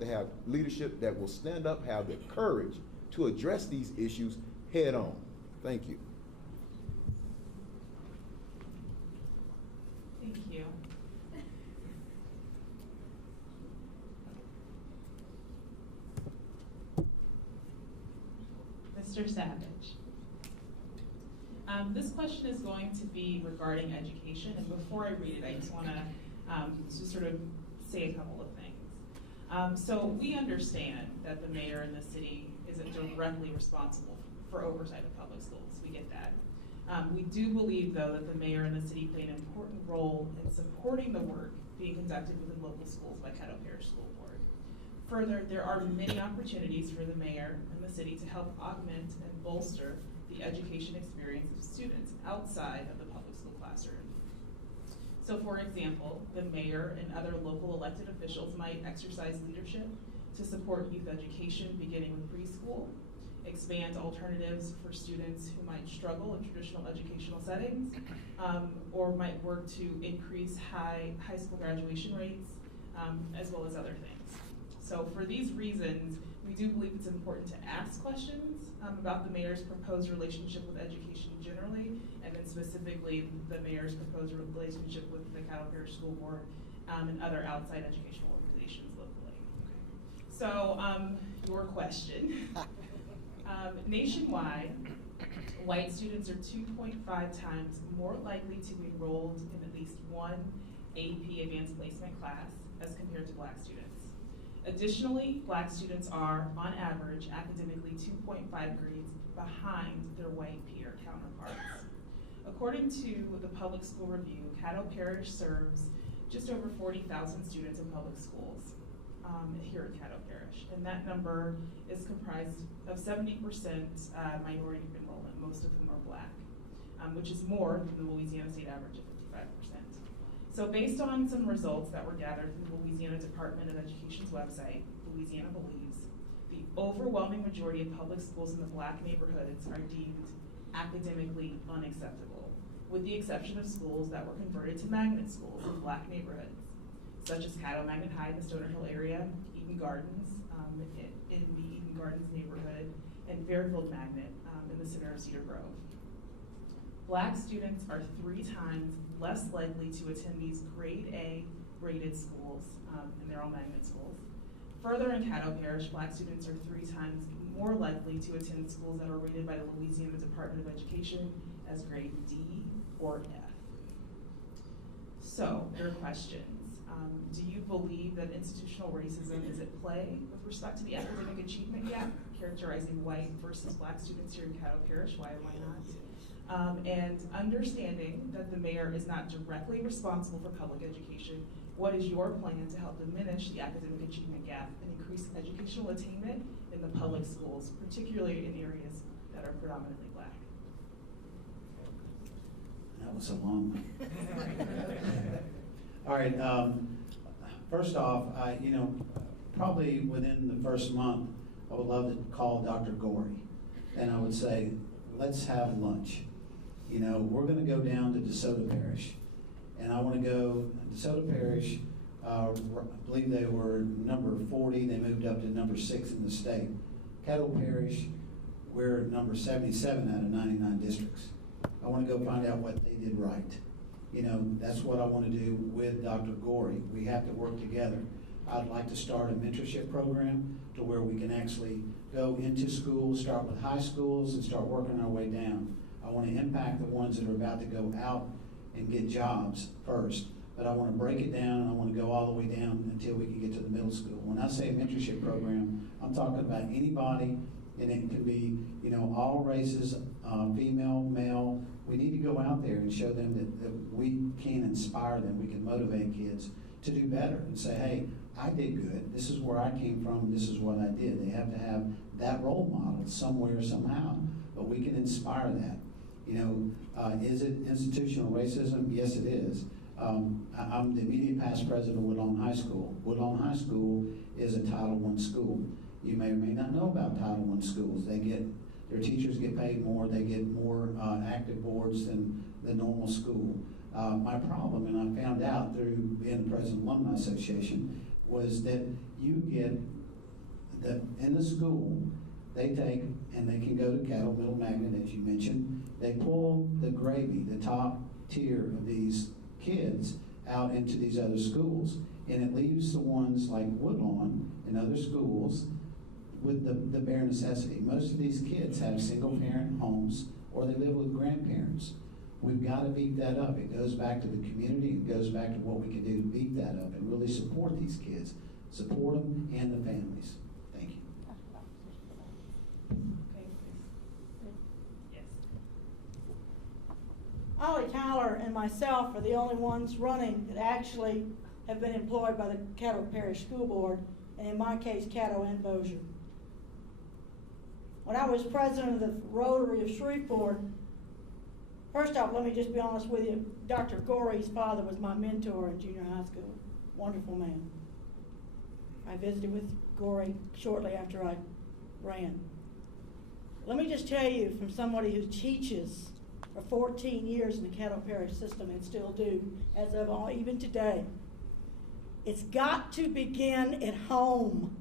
have leadership that will stand up, have the courage to address these issues head on. Thank you. Thank you. Mr. Savage. This question is going to be regarding education, and before I read it, I just want to sort of say a couple of things. So we understand that the mayor in the city isn't directly responsible for oversight of public schools. We get that. We do believe, though, that the mayor and the city play an important role in supporting the work being conducted within local schools by Caddo Parish School Board. Further, there are many opportunities for the mayor and the city to help augment and bolster the education experience of students outside of the public school classroom. So, for example, the mayor and other local elected officials might exercise leadership to support youth education beginning with preschool, expand alternatives for students who might struggle in traditional educational settings, or might work to increase high school graduation rates, as well as other things. So for these reasons, we do believe it's important to ask questions about the mayor's proposed relationship with education generally, and then specifically the mayor's proposed relationship with the Caddo Parish School Board and other outside educational organizations locally. So your question. Nationwide, white students are 2.5 times more likely to be enrolled in at least one AP advanced placement class as compared to black students. Additionally, black students are, on average, academically 2.5 grades behind their white peer counterparts. According to the Public School Review, Caddo Parish serves just over 40,000 students in public schools here at Caddo Parish, and that number is comprised of 70% minority enrollment, most of whom are black, which is more than the Louisiana state average of 55%. So based on some results that were gathered from the Louisiana Department of Education's website, Louisiana believes the overwhelming majority of public schools in the black neighborhoods are deemed academically unacceptable, with the exception of schools that were converted to magnet schools in black neighborhoods, such as Caddo Magnet High in the Stoner Hill area, Eden Gardens in the Eden Gardens neighborhood, and Fairfield Magnet in the center of Cedar Grove. Black students are 3 times less likely to attend these grade A rated schools, and they're all magnet schools. Further, in Caddo Parish, Black students are 3 times more likely to attend schools that are rated by the Louisiana Department of Education as grade D or F. So, your questions. Do you believe that institutional racism is at play with respect to the academic achievement gap, characterizing white versus Black students here in Caddo Parish? Why and why not? And understanding that the mayor is not directly responsible for public education, what is your plan to help diminish the academic achievement gap and increase educational attainment in the public schools, particularly in areas that are predominantly Black? That was a long one. All right, first off, probably within the first month, I would love to call Dr. Gorey, and I would say, let's have lunch. We're gonna go down to DeSoto Parish, and I wanna go, DeSoto Parish, I believe they were number 40, they moved up to number 6 in the state. Caddo Parish, we're number 77 out of 99 districts. I wanna go find out what they did right. That's what I want to do with Dr. Gorey. We have to work together. I'd like to start a mentorship program to where we can actually go into schools, start with high schools, and start working our way down. I want to impact the ones that are about to go out and get jobs first, but I want to break it down, and I want to go all the way down until we can get to the middle school. When I say mentorship program, I'm talking about anybody, and it can be, all races, female, male. We need to go out there and show them that we can inspire them, we can motivate kids to do better and say, hey, I did good, this is where I came from, this is what I did. They have to have that role model somewhere, somehow, but we can inspire that. Is it institutional racism? Yes, it is. I'm the immediate past president of Woodlawn High School. Woodlawn High School is a Title I school. You may or may not know about Title I schools. Their teachers get paid more, they get more active boards than the normal school. My problem, and I found out through being the president of the Alumni Association, was that you get, in the school, they take, and they can go to Caddo Middle Magnet, as you mentioned, they pull the gravy, the top tier of these kids out into these other schools, and it leaves the ones like Woodlawn and other schools with the bare necessity. Most of these kids have single parent homes or they live with grandparents. We've got to beat that up. It goes back to the community, it goes back to what we can do to beat that up and really support these kids, support them and the families. Thank you. Okay, please. Yes. Ollie Tyler and myself are the only ones running that actually have been employed by the Caddo Parish School Board, and in my case, Caddo and Bossier. When I was president of the Rotary of Shreveport, first off, let me just be honest with you, Dr. Gorey's father was my mentor in junior high school. Wonderful man. I visited with Gorey shortly after I ran. Let me just tell you, from somebody who teaches for 14 years in the Caddo Parish system and still do, as of even today, it's got to begin at home.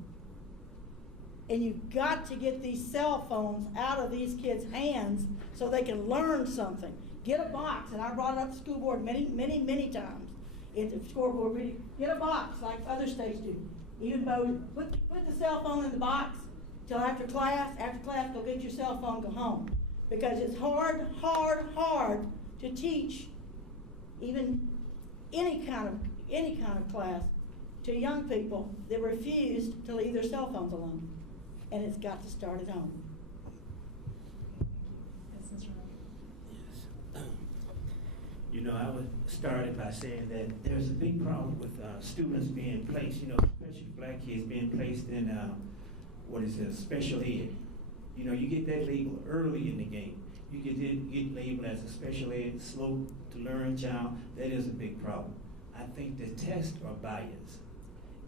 And you've got to get these cell phones out of these kids' hands so they can learn something. Get a box, and I brought it up to school board many, many, many times. In the scoreboard reading, get a box like other states do. Even though, put the cell phone in the box till after class, go get your cell phone, go home. Because it's hard to teach even any kind of class to young people that refuse to leave their cell phones alone. And it's got to start at home. Yes, Mr. Rogers. Yes. I would start it by saying that there's a big problem with students being placed, especially Black kids being placed in, special ed. You get that label early in the game. You get labeled as a special ed, slow to learn child. That is a big problem. I think the tests are biased.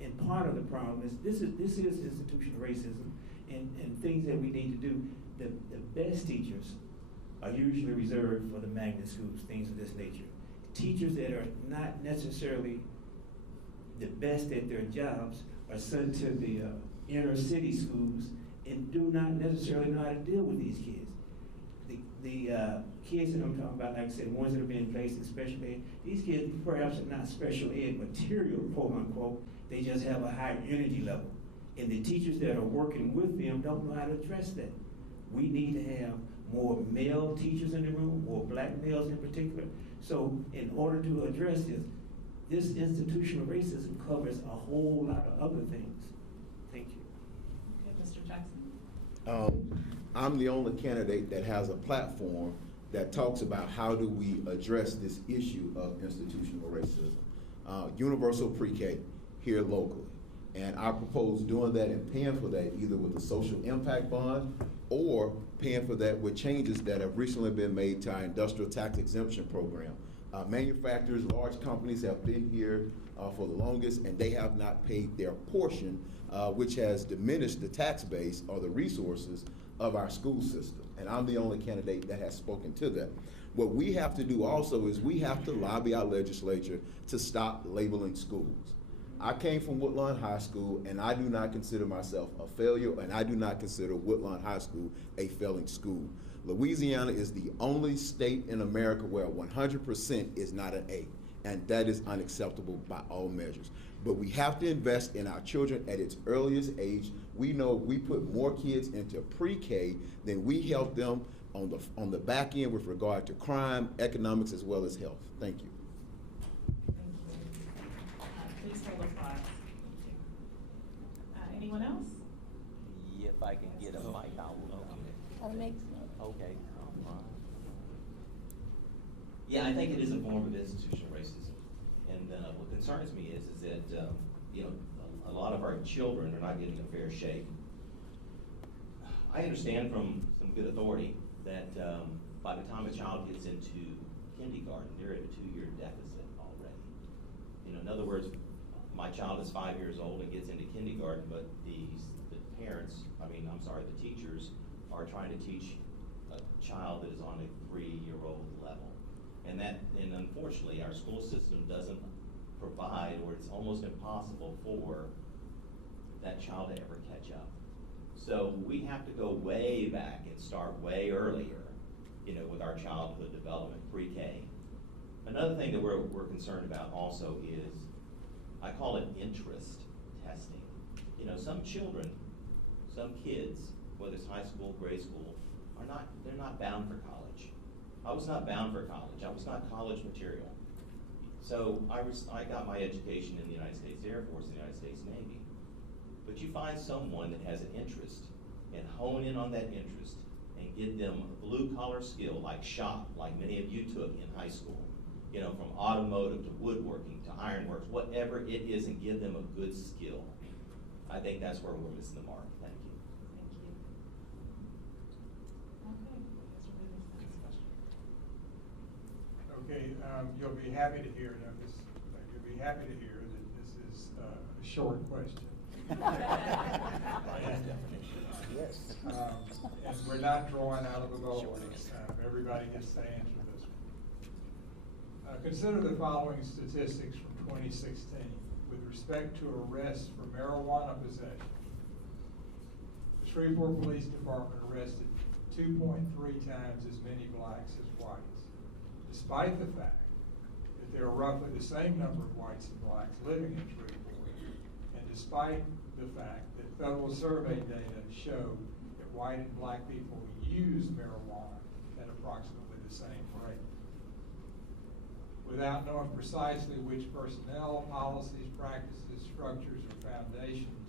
And part of the problem is this is institutional racism and things that we need to do. The best teachers are usually reserved for the magnet schools, things of this nature. Teachers that are not necessarily the best at their jobs are sent to the inner city schools and do not necessarily know how to deal with these kids. The kids that I'm talking about, like I said, ones that are being placed in special ed, these kids perhaps are not special ed material, quote unquote, they just have a higher energy level. And the teachers that are working with them don't know how to address that. We need to have more male teachers in the room, more black males in particular. So in order to address this institutional racism covers a whole lot of other things. Thank you. Okay, Mr. Jackson. I'm the only candidate that has a platform that talks about how do we address this issue of institutional racism. Universal pre-K here locally. And I propose doing that and paying for that either with a social impact bond or paying for that with changes that have recently been made to our industrial tax exemption program. Manufacturers, large companies have been here for the longest, and they have not paid their portion, which has diminished the tax base or the resources of our school system. And I'm the only candidate that has spoken to that. What we have to do also is we have to lobby our legislature to stop labeling schools. I came from Woodlawn High School, and I do not consider myself a failure, and I do not consider Woodlawn High School a failing school. Louisiana is the only state in America where 100% is not an A, and that is unacceptable by all measures. But we have to invest in our children at its earliest age. We know we put more kids into pre-K than we help them on the back end with regard to crime, economics, as well as health. Thank you. Please hold applause. Anyone else? If I can get a mic, I will. Okay. Yeah, I think it is a form of institutional racism. And what concerns me is that, a lot of our children are not getting a fair shake. I understand from some good authority that by the time a child gets into kindergarten, they're at a 2-year deficit already. In other words, my child is 5 years old and gets into kindergarten, but the teachers are trying to teach a child that is on a 3-year-old level. And unfortunately, our school system doesn't provide, or it's almost impossible for that child to ever catch up. So we have to go way back and start way earlier, with our childhood development, pre-K. Another thing that we're concerned about also is, I call it interest testing. Some children, some kids, whether it's high school, grade school, they're not bound for college. I was not bound for college. I was not college material. So I got my education in the United States Air Force and the United States Navy. But you find someone that has an interest and hone in on that interest and get them a blue-collar skill like shop, like many of you took in high school, from automotive to woodworking to ironworks, whatever it is, and give them a good skill. I think that's where we're missing the mark. Thank you. Thank you. Okay. Okay, you'll be happy to hear that this is a short question. Yes. And we're not drawing out of the bowl this time. Everybody gets to answer this one. Consider the following statistics from 2016 with respect to arrests for marijuana possession. The Shreveport Police Department arrested 2.3 times as many blacks as whites, despite the fact that there are roughly the same number of whites and blacks living in Shreveport, and despite the fact that federal survey data show that white and black people use marijuana at approximately the same rate. Without knowing precisely which personnel, policies, practices, structures, or foundations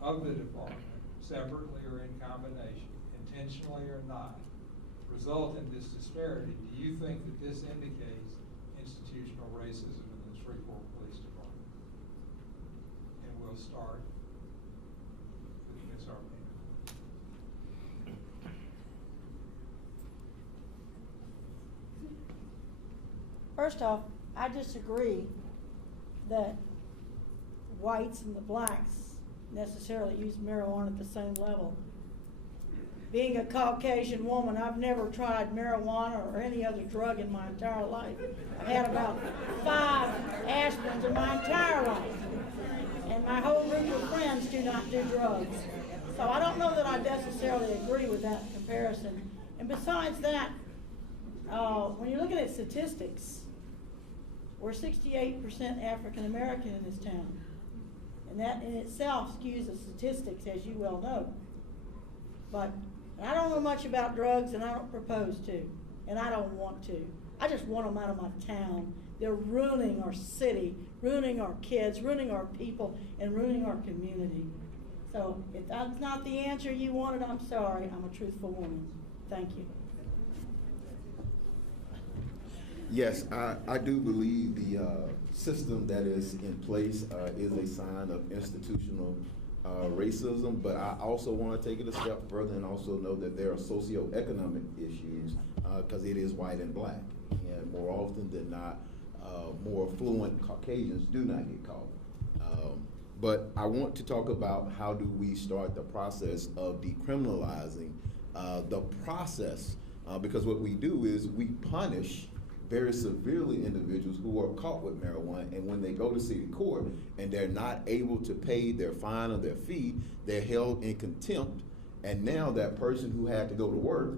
of the department, separately or in combination, intentionally or not, result in this disparity, do you think that this indicates institutional racism in the Shreveport Police Department? And we'll start with Ms. Arpino. First off, I disagree that whites and the blacks necessarily use marijuana at the same level. Being a Caucasian woman, I've never tried marijuana or any other drug in my entire life. I've had about 5 aspirins in my entire life. And my whole group of friends do not do drugs. So I don't know that I necessarily agree with that comparison. And besides that, when you're looking at statistics, we're 68% African American in this town. And that in itself skews the statistics, as you well know. But I don't know much about drugs, and I don't propose to, and I don't want to. I just want them out of my town. They're ruining our city, ruining our kids, ruining our people, and ruining our community. So if that's not the answer you wanted, I'm sorry. I'm a truthful woman. Thank you. Yes, I do believe the system that is in place is a sign of institutional racism, but I also want to take it a step further and also know that there are socioeconomic issues because it is white and black. And more often than not, more affluent Caucasians do not get caught. But I want to talk about how do we start the process of decriminalizing the process, because what we do is we punish very severely individuals who are caught with marijuana, and when they go to city court and they're not able to pay their fine or their fee, they're held in contempt, and now that person who had to go to work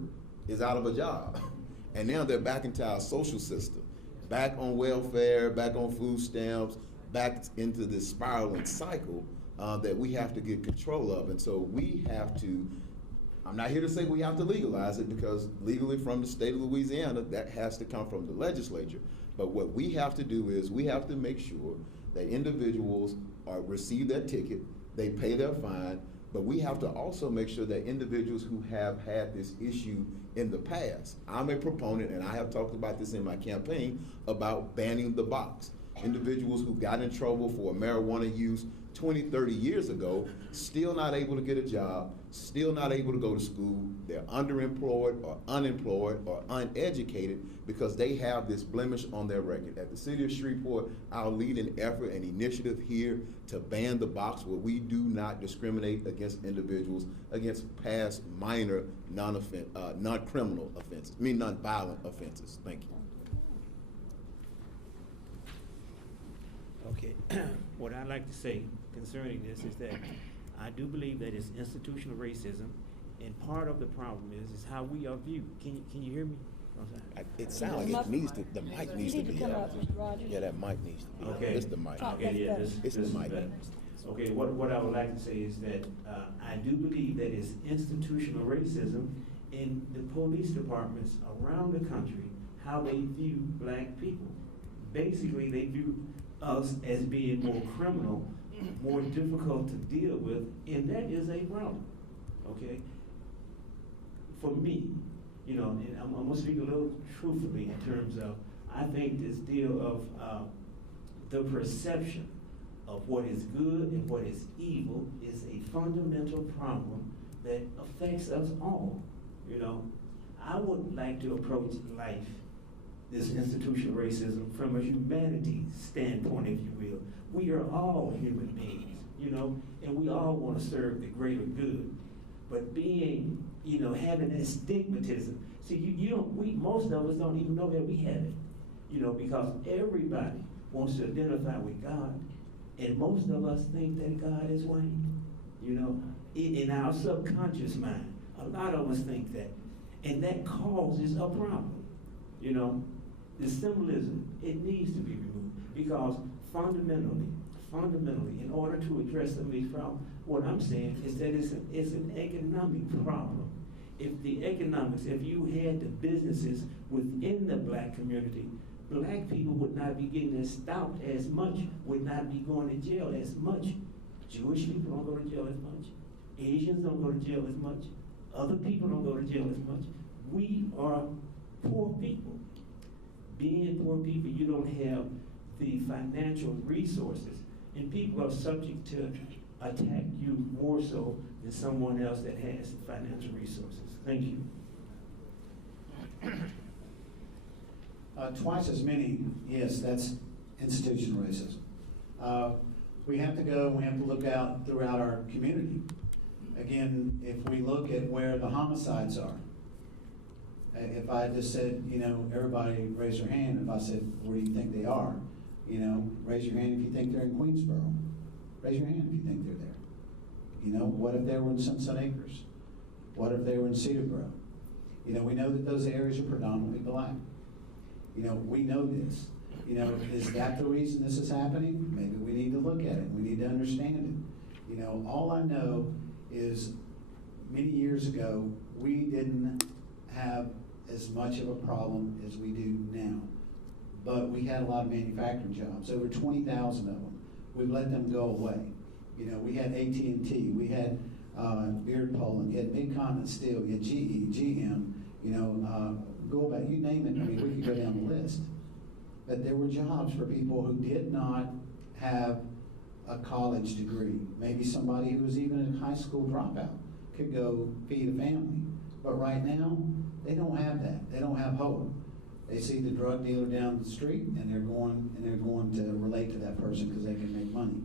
is out of a job. And now they're back into our social system, back on welfare, back on food stamps, back into this spiraling cycle that we have to get control of. And so we have to, I'm not here to say we have to legalize it, because legally from the state of Louisiana, that has to come from the legislature. But what we have to do is we have to make sure that individuals receive their ticket, they pay their fine, but we have to also make sure that individuals who have had this issue in the past, I'm a proponent, and I have talked about this in my campaign, about banning the box. Individuals who got in trouble for marijuana use 20, 30 years ago, still not able to get a job, still not able to go to school, they're underemployed or unemployed or uneducated because they have this blemish on their record. At the city of Shreveport, I'll lead an effort, an initiative here to ban the box, where we do not discriminate against individuals against past minor non-criminal offenses, non-violent offenses. Thank you. Okay, what I'd like to say concerning this is that I do believe that it's institutional racism, and part of the problem is how we are viewed. Can you hear me? It sounds like it needs to, the mic needs to be come up, Mr. Rogers. Yeah, that mic needs to be up. Okay. It's the mic. Okay, yeah, It's the mic. Okay, what I would like to say is that I do believe that it's institutional racism in the police departments around the country, how they view black people. Basically, they view us as being more criminal, more difficult to deal with, and that is a problem, okay? For me, you know, and I'm gonna speak a little truthfully in terms of, I think this deal of the perception of what is good and what is evil is a fundamental problem that affects us all, you know? I would like to approach life, this institutional racism, from a humanity standpoint, if you will. We are all human beings, you know, and we all want to serve the greater good. But being, you know, having that stigmatism, see, most of us don't even know that we have it, you know, because everybody wants to identify with God, and most of us think that God is white, you know, in our subconscious mind. A lot of us think that, and that causes a problem, you know. The symbolism, it needs to be removed, because fundamentally, in order to address some of these problems, what I'm saying is that it's an economic problem. If the economics, if you had the businesses within the black community, black people would not be getting stopped as much, would not be going to jail as much. Jewish people don't go to jail as much. Asians don't go to jail as much. Other people don't go to jail as much. We are poor people. Being poor people, you don't have the financial resources, and people are subject to attack you more so than someone else that has the financial resources. Thank you. Twice as many, yes, that's institutional racism. We have to go, we have to look out throughout our community. Again, if we look at where the homicides are, if I just said, you know, everybody raise their hand, if I said, where do you think they are? You know, raise your hand if you think they're in Queensboro. Raise your hand if you think they're there. You know, what if they were in Sunset Acres? What if they were in Cedar Grove? You know, we know that those areas are predominantly black. You know, we know this. You know, is that the reason this is happening? Maybe we need to look at it. We need to understand it. You know, all I know is many years ago, we didn't have as much of a problem as we do now. But we had a lot of manufacturing jobs, over 20,000 of them. We let them go away. You know, we had AT&T, we had Beard Poland, you had Mid-Continent Steel, you had GE, GM, you know, go back, you name it, I mean, we could go down the list. But there were jobs for people who did not have a college degree. Maybe somebody who was even a high school dropout could go feed a family. But right now, they don't have that. They don't have hope. They see the drug dealer down the street and they're going to relate to that person because they can make money.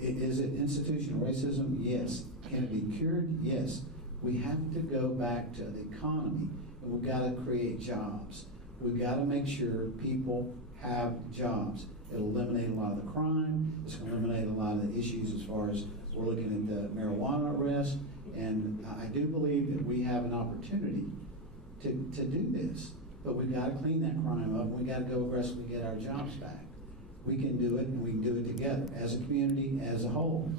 Is it institutional racism? Yes. Can it be cured? Yes. We have to go back to the economy, and we've got to create jobs. We've got to make sure people have jobs. It'll eliminate a lot of the crime. It's going to eliminate a lot of the issues as far as we're looking at the marijuana arrest. And I do believe that we have an opportunity to do this. But we've got to clean that crime up. We've got to go aggressively get our jobs back. We can do it, and we can do it together as a community, as a whole.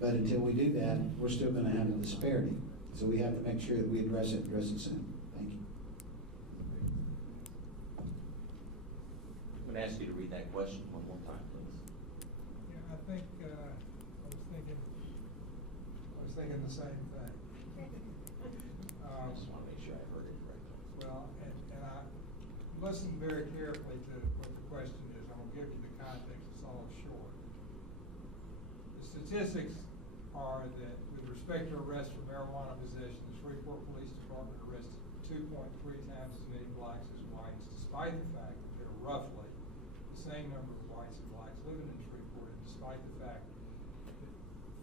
But until we do that, we're still going to have a disparity. So we have to make sure that we address it soon. Thank you. I'm going to ask you to read that question one more time, please. Yeah, I think, I was thinking the same thing. I just want to make sure I heard it correctly. Well, and I listened very carefully to what the question is. I'm going to give you the context. It's all short. The statistics are that with respect to arrests for marijuana possession, the Shreveport Police Department arrested 2.3 times as many blacks as whites, despite the fact that there are roughly the same number of whites and blacks living in Shreveport, and despite the fact that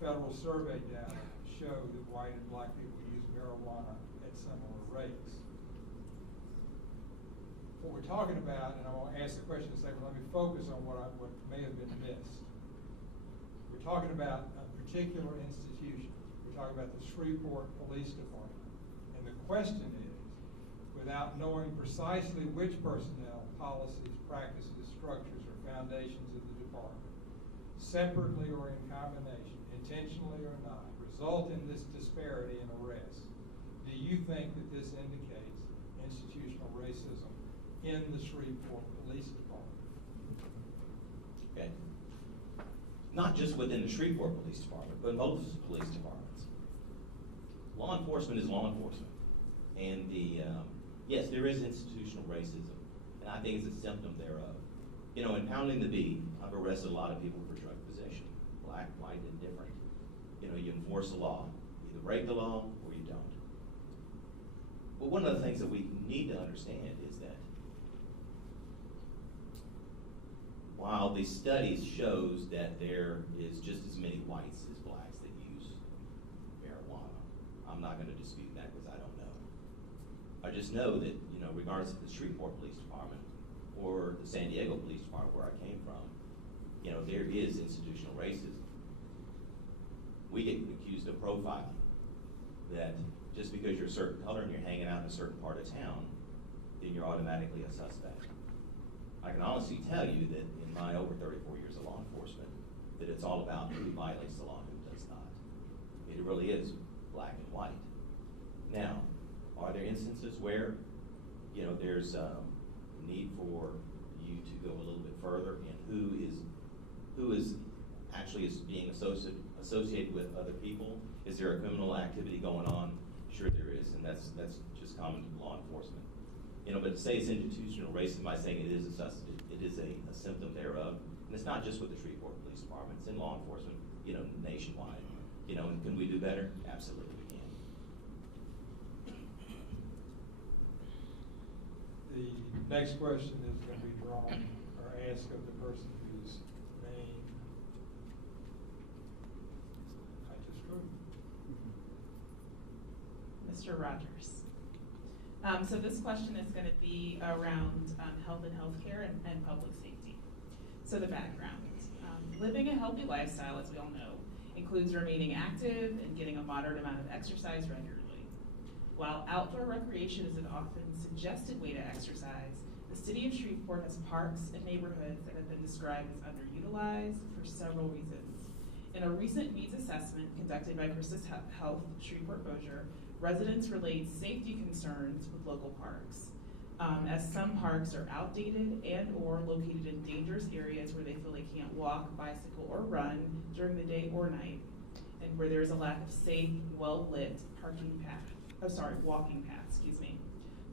federal survey data show that white and black people use marijuana at similar rates. What we're talking about, and I want to ask the question in a second, let me focus on what may have been missed. We're talking about a particular institution. We're talking about the Shreveport Police Department. And the question is, without knowing precisely which personnel, policies, practices, structures, or foundations of the department, separately or in combination, intentionally or not, result in this disparity in arrests, do you think that this indicates institutional racism in the Shreveport Police Department? Okay. Not just within the Shreveport Police Department, but both police departments. Law enforcement is law enforcement. And yes, there is institutional racism, and I think it's a symptom thereof. You know, in Pounding the Bee, I've arrested a lot of people for drug possession, black, white, indifferent. You know, you enforce the law. You either break the law or you don't. But one of the things that we need to understand is that while the studies shows that there is just as many whites as blacks that use marijuana, I'm not going to dispute that because I don't know. I just know that, you know, regardless of the Shreveport Police Department or the San Diego Police Department where I came from, you know, there is institutional racism. We get accused of profiling, that just because you're a certain color and you're hanging out in a certain part of town, then you're automatically a suspect. I can honestly tell you that in my over 34 years of law enforcement, that it's all about who violates the law and who does not. It really is black and white. Now, are there instances where, you know, there's a need for you to go a little bit further in who is actually being associated with other people? Is there a criminal activity going on? Sure there is, and that's just common to law enforcement. You know, but to say it's institutional racism by saying it is a symptom thereof, and it's not just with the Shreveport Police Department, it's in law enforcement, you know, nationwide. You know, and can we do better? Absolutely we can. The next question is going to be drawn or asked of the person whose name I just wrote. Mr. Rogers. So this question is going to be around health and healthcare and public safety. So the background. Living a healthy lifestyle, as we all know, includes remaining active and getting a moderate amount of exercise regularly. While outdoor recreation is an often suggested way to exercise, the city of Shreveport has parks and neighborhoods that have been described as underutilized for several reasons. In a recent needs assessment conducted by Christus Health Shreveport Bossier, residents relayed safety concerns with local parks, as some parks are outdated and or located in dangerous areas where they feel they can't walk, bicycle, or run during the day or night, and where there's a lack of safe, well-lit walking paths,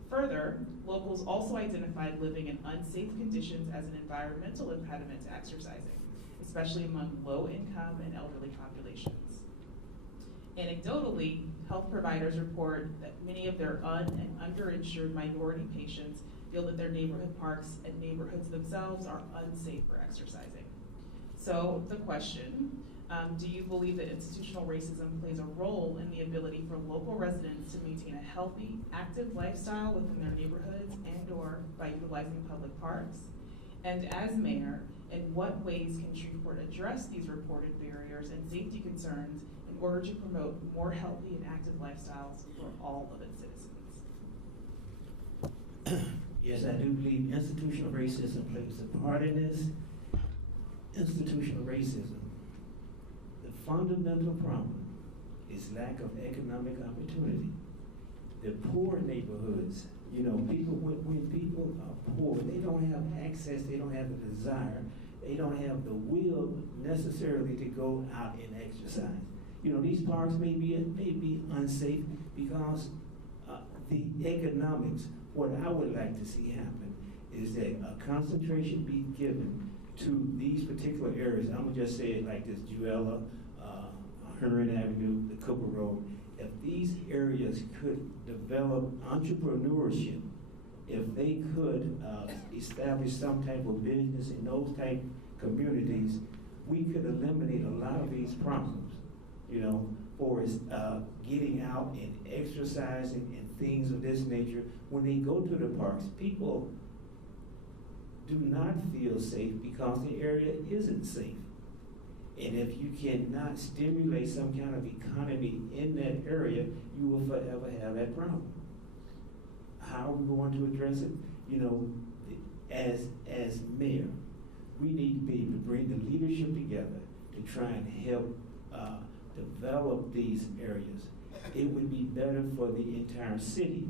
Further, locals also identified living in unsafe conditions as an environmental impediment to exercising, especially among low-income and elderly populations. Anecdotally, health providers report that many of their and underinsured minority patients feel that their neighborhood parks and neighborhoods themselves are unsafe for exercising. So the question, do you believe that institutional racism plays a role in the ability for local residents to maintain a healthy, active lifestyle within their neighborhoods and or by utilizing public parks? And as mayor, in what ways can Shreveport address these reported barriers and safety concerns in order to promote more healthy and active lifestyles for all of its citizens? Yes, I do believe institutional racism plays a part in this. Institutional racism, the fundamental problem is lack of economic opportunity. The poor neighborhoods, people, when people are poor, they don't have access, they don't have the desire, they don't have the will necessarily to go out and exercise. These parks may be unsafe because the economics. What I would like to see happen is that a concentration be given to these particular areas. I'm gonna just say it like this: Juella, Hearn Avenue, the Cooper Road. If these areas could develop entrepreneurship, if they could establish some type of business in those type communities, we could eliminate a lot of these problems, for getting out and exercising and things of this nature. When they go to the parks, people do not feel safe because the area isn't safe. And if you cannot stimulate some kind of economy in that area, you will forever have that problem. How are we going to address it? As mayor, we need to be able to bring the leadership together to try and help develop these areas. It would be better for the entire city,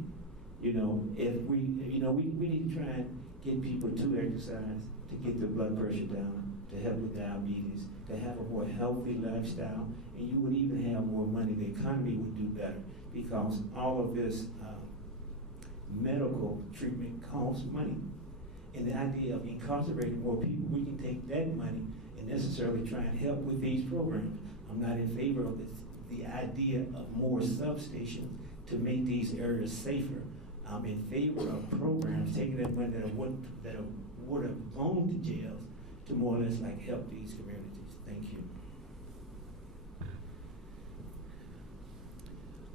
if we need to try and get people to exercise, to get their blood pressure down, to help with diabetes, to have a more healthy lifestyle, and you would even have more money. The economy would do better because all of this medical treatment costs money. And the idea of incarcerating more people, we can take that money and necessarily try and help with these programs. I'm not in favor of the idea of more substations to make these areas safer. I'm in favor of programs taking that money that would have gone to jails to more or less like help these communities. Thank you.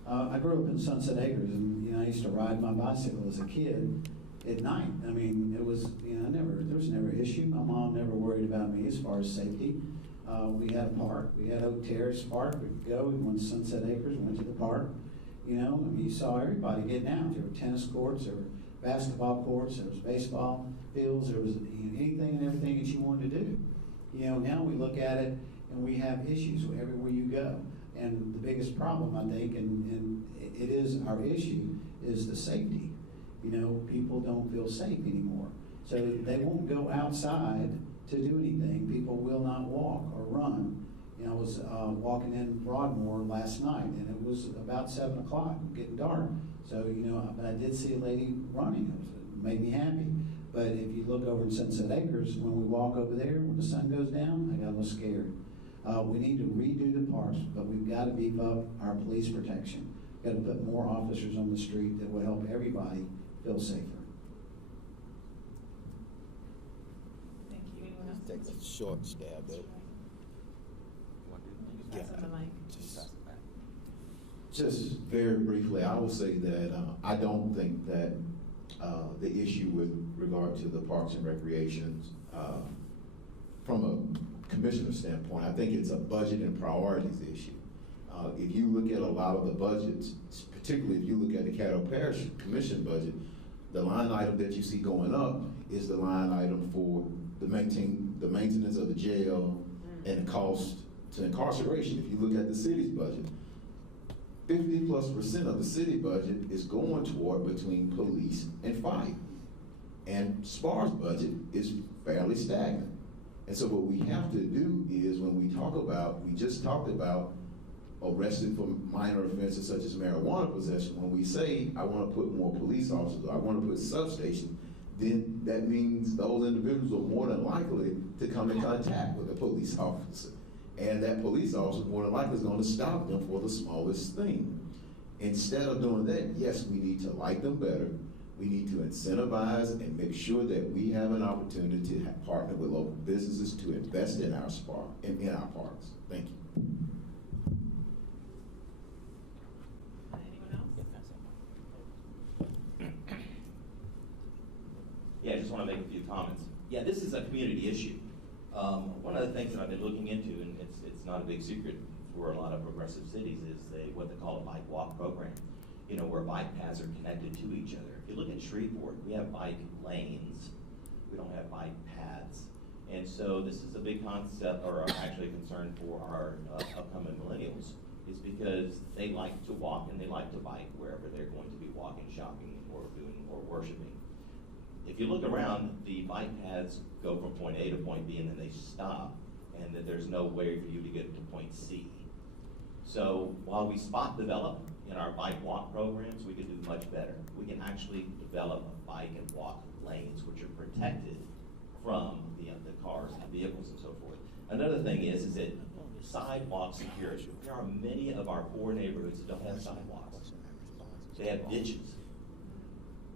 I grew up in Sunset Acres, and I used to ride my bicycle as a kid at night. I mean, it was there was never an issue. My mom never worried about me as far as safety. We had a park. We had Oak Terrace Park. We could go. We went to Sunset Acres. Went to the park. You saw everybody getting out. There were tennis courts. There were basketball courts. There was baseball fields. There was anything and everything that you wanted to do. Now we look at it and we have issues everywhere you go. And the biggest problem, I think, and it is our issue, is the safety. People don't feel safe anymore. So they won't go outside to do anything. People will not walk or run. I was walking in Broadmoor last night, and it was about 7 o'clock, getting dark. So, but I did see a lady running. It made me happy. But if you look over in Sunset Acres, when we walk over there, when the sun goes down, I got a little scared. We need to redo the parks, but we've got to beef up our police protection. We've got to put more officers on the street that will help everybody feel safer. Thank you. Anyone else? Take a short stab at it. Pass on the mic. Just very briefly, I will say that I don't think that the issue with regard to the parks and recreations, from a commissioner standpoint, I think it's a budget and priorities issue. If you look at a lot of the budgets, particularly if you look at the Caddo Parish Commission budget, the line item that you see going up is the line item for the maintenance of the jail and the cost to incarceration. If you look at the city's budget, 50+% of the city budget is going toward between police and fire. And SPAR's budget is fairly stagnant. And so what we have to do is when we just talked about arresting for minor offenses such as marijuana possession, when we say, I want to put more police officers, I want to put substations, then that means those individuals are more than likely to come in contact with a police officer. And that police officer more than likely is going to stop them for the smallest thing. Instead of doing that, yes, we need to like them better. We need to incentivize and make sure that we have an opportunity to partner with local businesses to invest in our in our parks. Thank you. Anyone else? Yeah, I just want to make a few comments. Yeah, this is a community issue. One of the things that I've been looking into, and it's not a big secret for a lot of progressive cities, is what they call a bike walk program. You know, where bike paths are connected to each other. If you look at Shreveport, we have bike lanes. We don't have bike paths. And so this is a big concept, or actually a concern for our upcoming millennials, is because they like to walk and they like to bike wherever they're going to be walking, shopping, or worshiping. If you look around, the bike paths go from point A to point B and then they stop, and that there's no way for you to get to point C. So while we spot develop in our bike walk programs, we can do much better. We can actually develop bike and walk lanes which are protected from the cars and vehicles and so forth. Another thing is that sidewalk security. There are many of our poor neighborhoods that don't have sidewalks. They have ditches.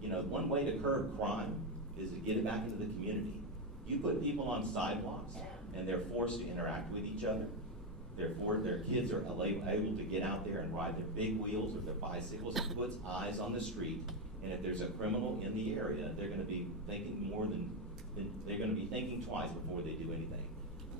You know, one way to curb crime is to get it back into the community. You put people on sidewalks and they're forced to interact with each other. Therefore, their kids are able to get out there and ride their big wheels or their bicycles. It puts eyes on the street, and if there's a criminal in the area, they're going to be thinking they're going to be thinking twice before they do anything.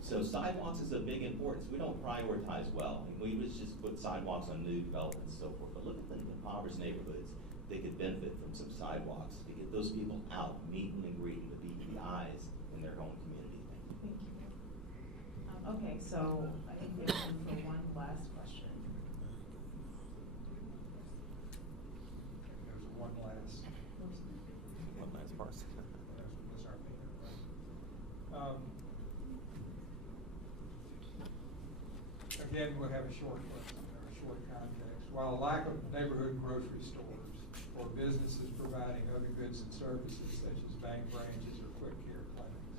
So sidewalks is of big importance. We don't prioritize well. We would just put sidewalks on new developments and so forth. But look at the impoverished neighborhoods. They could benefit from some sidewalks to get those people out, meeting and greeting, to be the eyes in their own community. Thank you. Okay, so I think we have time for one last question. There's one last. One last person. That's our meeting, right? Again, we'll have a short question or a short context. While a lack of neighborhood grocery stores or businesses providing other goods and services such as bank branches or quick care clinics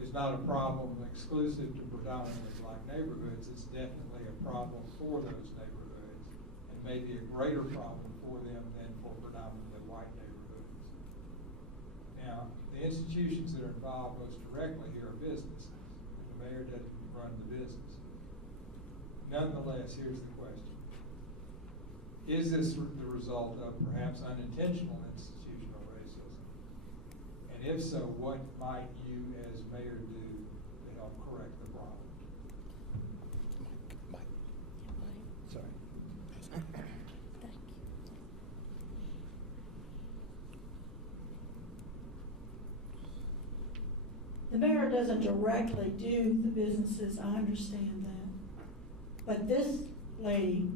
is not a problem exclusive to predominantly black neighborhoods, it's definitely a problem for those neighborhoods and maybe a greater problem for them than for predominantly white neighborhoods. Now, the institutions that are involved most directly here are businesses. The mayor doesn't run the business. Nonetheless, here's the question. Is this the result of perhaps unintentional institutional racism? And if so, what might you as mayor do to help correct the problem? Mike. Sorry. The mayor doesn't directly do the businesses, I understand that. But this lady,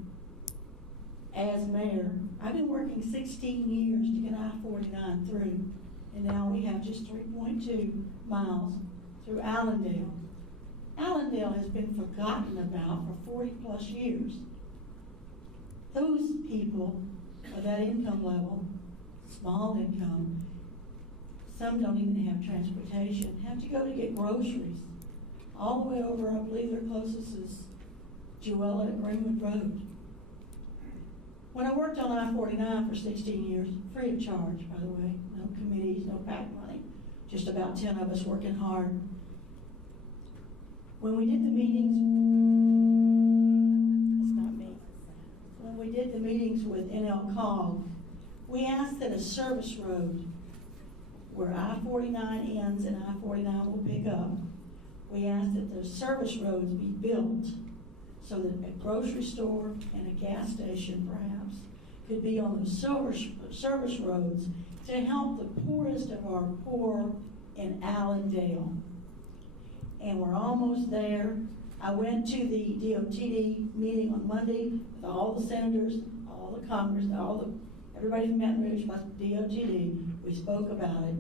as mayor, I've been working 16 years to get I-49 through, and now we have just 3.2 miles through Allendale. Allendale has been forgotten about for 40+ years. Those people of that income level, small income, some don't even have transportation, have to go to get groceries all the way over, I believe their closest is Jewella at Greenwood Road. When I worked on I-49 for 16 years, free of charge, by the way, no committees, no PAC money, just about 10 of us working hard. When we did the meetings, that's not me. When we did the meetings with NLCOG, we asked that a service road where I-49 ends and I-49 will pick up, we asked that the service roads be built so that a grocery store and a gas station perhaps could be on the service roads to help the poorest of our poor in Allendale. And we're almost there. I went to the DOTD meeting on Monday with all the senators, all the Congress, everybody from Baton Rouge plus DOTD. We spoke about it.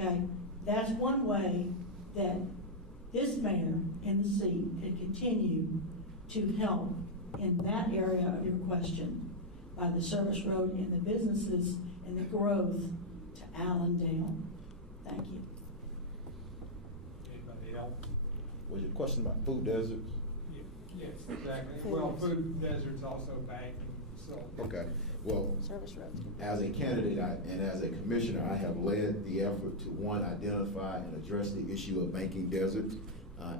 Okay, that's one way that this mayor in the seat can continue to help in that area of your question by the service road and the businesses and the growth to Allendale. Thank you. Anybody else? Was your question about food deserts? Yes, exactly. Well, food deserts also banking, so. Okay, well, Service roads. as a candidate and as a commissioner, I have led the effort to, one, identify and address the issue of banking deserts,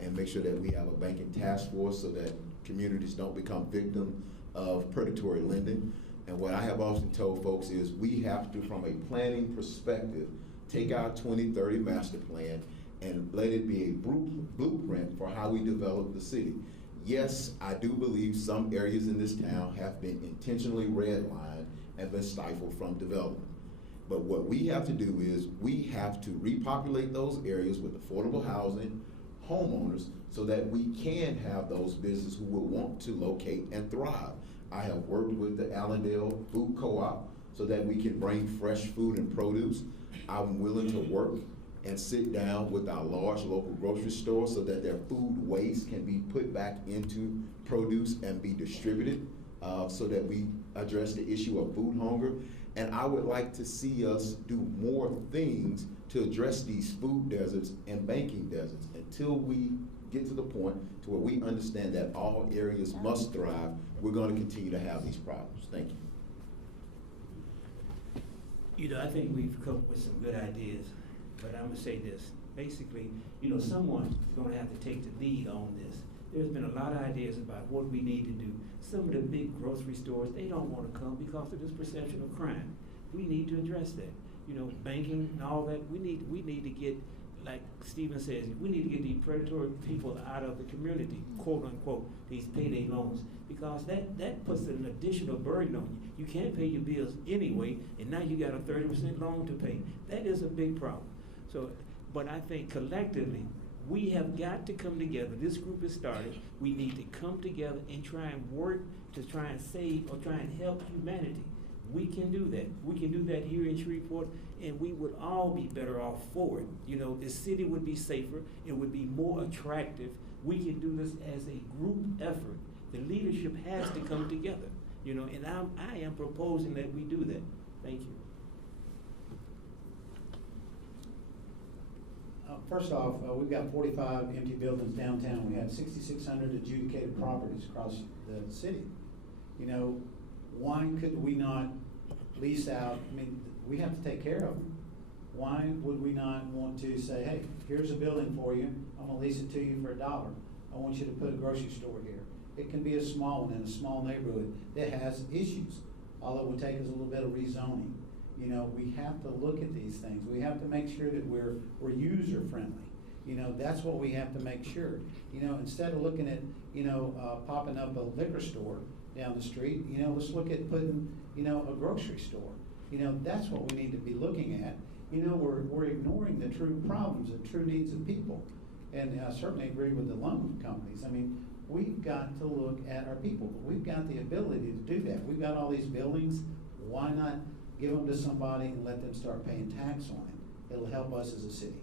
and make sure that we have a banking task force so that communities don't become victims of predatory lending. And what I have often told folks is we have to, from a planning perspective, take our 2030 master plan and let it be a blueprint for how we develop the city. Yes, I do believe some areas in this town have been intentionally redlined and been stifled from development. But what we have to do is we have to repopulate those areas with affordable housing, homeowners, so that we can have those businesses who will want to locate and thrive. I have worked with the Allendale Food Co-op so that we can bring fresh food and produce. I'm willing to work and sit down with our large local grocery stores so that their food waste can be put back into produce and be distributed, so that we address the issue of food hunger. And I would like to see us do more things to address these food deserts and banking deserts until we get to the point to where we understand that all areas must thrive. We're going to continue to have these problems. Thank you. You know, I think we've come up with some good ideas, but I'm gonna say this. Basically, you know, someone's gonna have to take the lead on this. There's been a lot of ideas about what we need to do. Some of the big grocery stores, they don't wanna come because of this perception of crime. We need to address that. You know, banking and all that, we need to get, like Stephen says, we need to get these predatory people out of the community, quote unquote, these payday loans, because that puts an additional burden on you. You can't pay your bills anyway, and now you got a 30% loan to pay. That is a big problem. So, but I think collectively, we have got to come together. This group has started. We need to come together and try and work to try and save or try and help humanity. We can do that. We can do that here in Shreveport, and we would all be better off for it. You know, the city would be safer. It would be more attractive. We can do this as a group effort. The leadership has to come together. You know, and I am proposing that we do that. Thank you. First off, we've got 45 empty buildings downtown. We have 6,600 adjudicated properties across the city. You know, why could we not lease out? I mean, we have to take care of them. Why would we not want to say, hey, here's a building for you. I'm gonna lease it to you for $1. I want you to put a grocery store here. It can be a small one in a small neighborhood that has issues. All it would take is a little bit of rezoning. You know, we have to look at these things. We have to make sure that we're user friendly. You know, that's what we have to make sure. You know, instead of looking at, you know, popping up a liquor store down the street, you know, let's look at putting, you know, a grocery store. You know, that's what we need to be looking at. You know, we're ignoring the true problems and true needs of people. And I certainly agree with the loan companies. I mean, we've got to look at our people. We've got the ability to do that. We've got all these buildings. Why not give them to somebody and let them start paying tax on it? It'll help us as a city.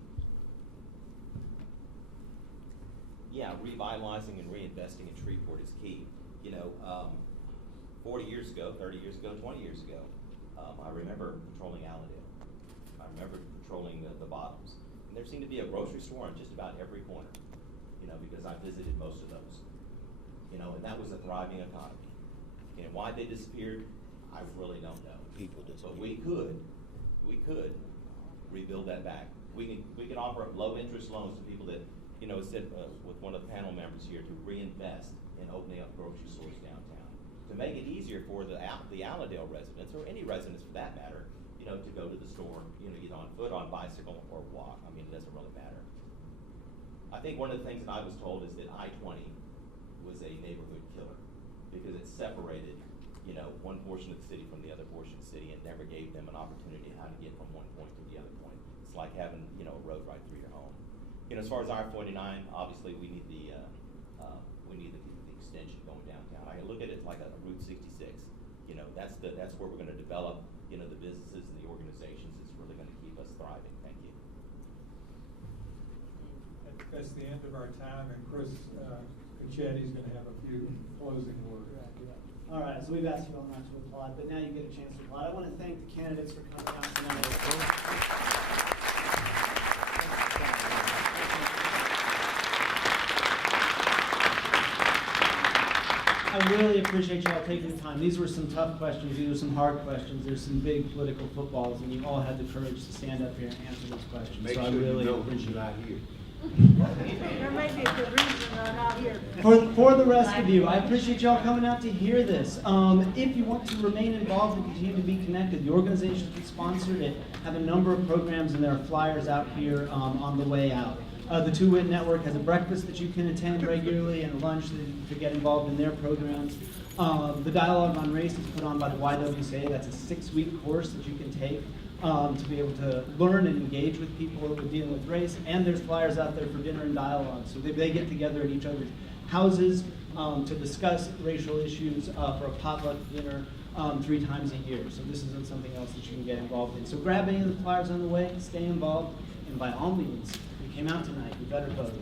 Yeah, revitalizing and reinvesting in Shreveport is key. You know, 40 years ago, 30 years ago, 20 years ago, I remember patrolling Allendale. I remember patrolling the bottoms. And there seemed to be a grocery store on just about every corner, you know, because I visited most of those. You know, and that was a thriving economy. And why they disappeared, I really don't know. People disappear. But we could rebuild that back. We can offer low interest loans to people that, you know, said with one of the panel members here, to reinvest in opening up grocery stores downtown, to make it easier for the Allendale residents, or any residents for that matter, you know, to go to the store, you know, either on foot, on bicycle, or walk. I mean, it doesn't really matter. I think one of the things that I was told is that I-20 was a neighborhood killer because it separated, one portion of the city from the other portion of the city and never gave them an opportunity how to get from one point to the other point. It's like having, a road right through your home. As far as I-49, obviously we need the extension going downtown. I look at it like a Route 66. That's where we're going to develop, the businesses and the organizations that's really going to keep us thriving. Thank you. That's the end of our time, and Chris Cachetti's going to have a few closing words. All right, so we've asked you all not to applaud, but now you get a chance to applaud. I want to thank the candidates for coming out tonight. I really appreciate y'all taking the time. These were some tough questions. These were some hard questions. There's some big political footballs, and you all had the courage to stand up here and answer these questions. Make so sure I really you're appreciate not it. here. There may be a good reason they're not here. For the rest of you, I appreciate y'all coming out to hear this. If you want to remain involved and continue to be connected, the organization that sponsored it have a number of programs, and there are flyers out here on the way out. The Two Win Network has a breakfast that you can attend regularly and a lunch to get involved in their programs. The Dialogue on Race is put on by the YWCA. That's a 6-week course that you can take to be able to learn and engage with people who are dealing with race. And there's flyers out there for dinner and dialogue. So they get together at each other's houses to discuss racial issues for a potluck dinner 3 times a year. So this isn't something else that you can get involved in. So grab any of the flyers on the way, stay involved, and by all means, if you came out tonight, you better vote.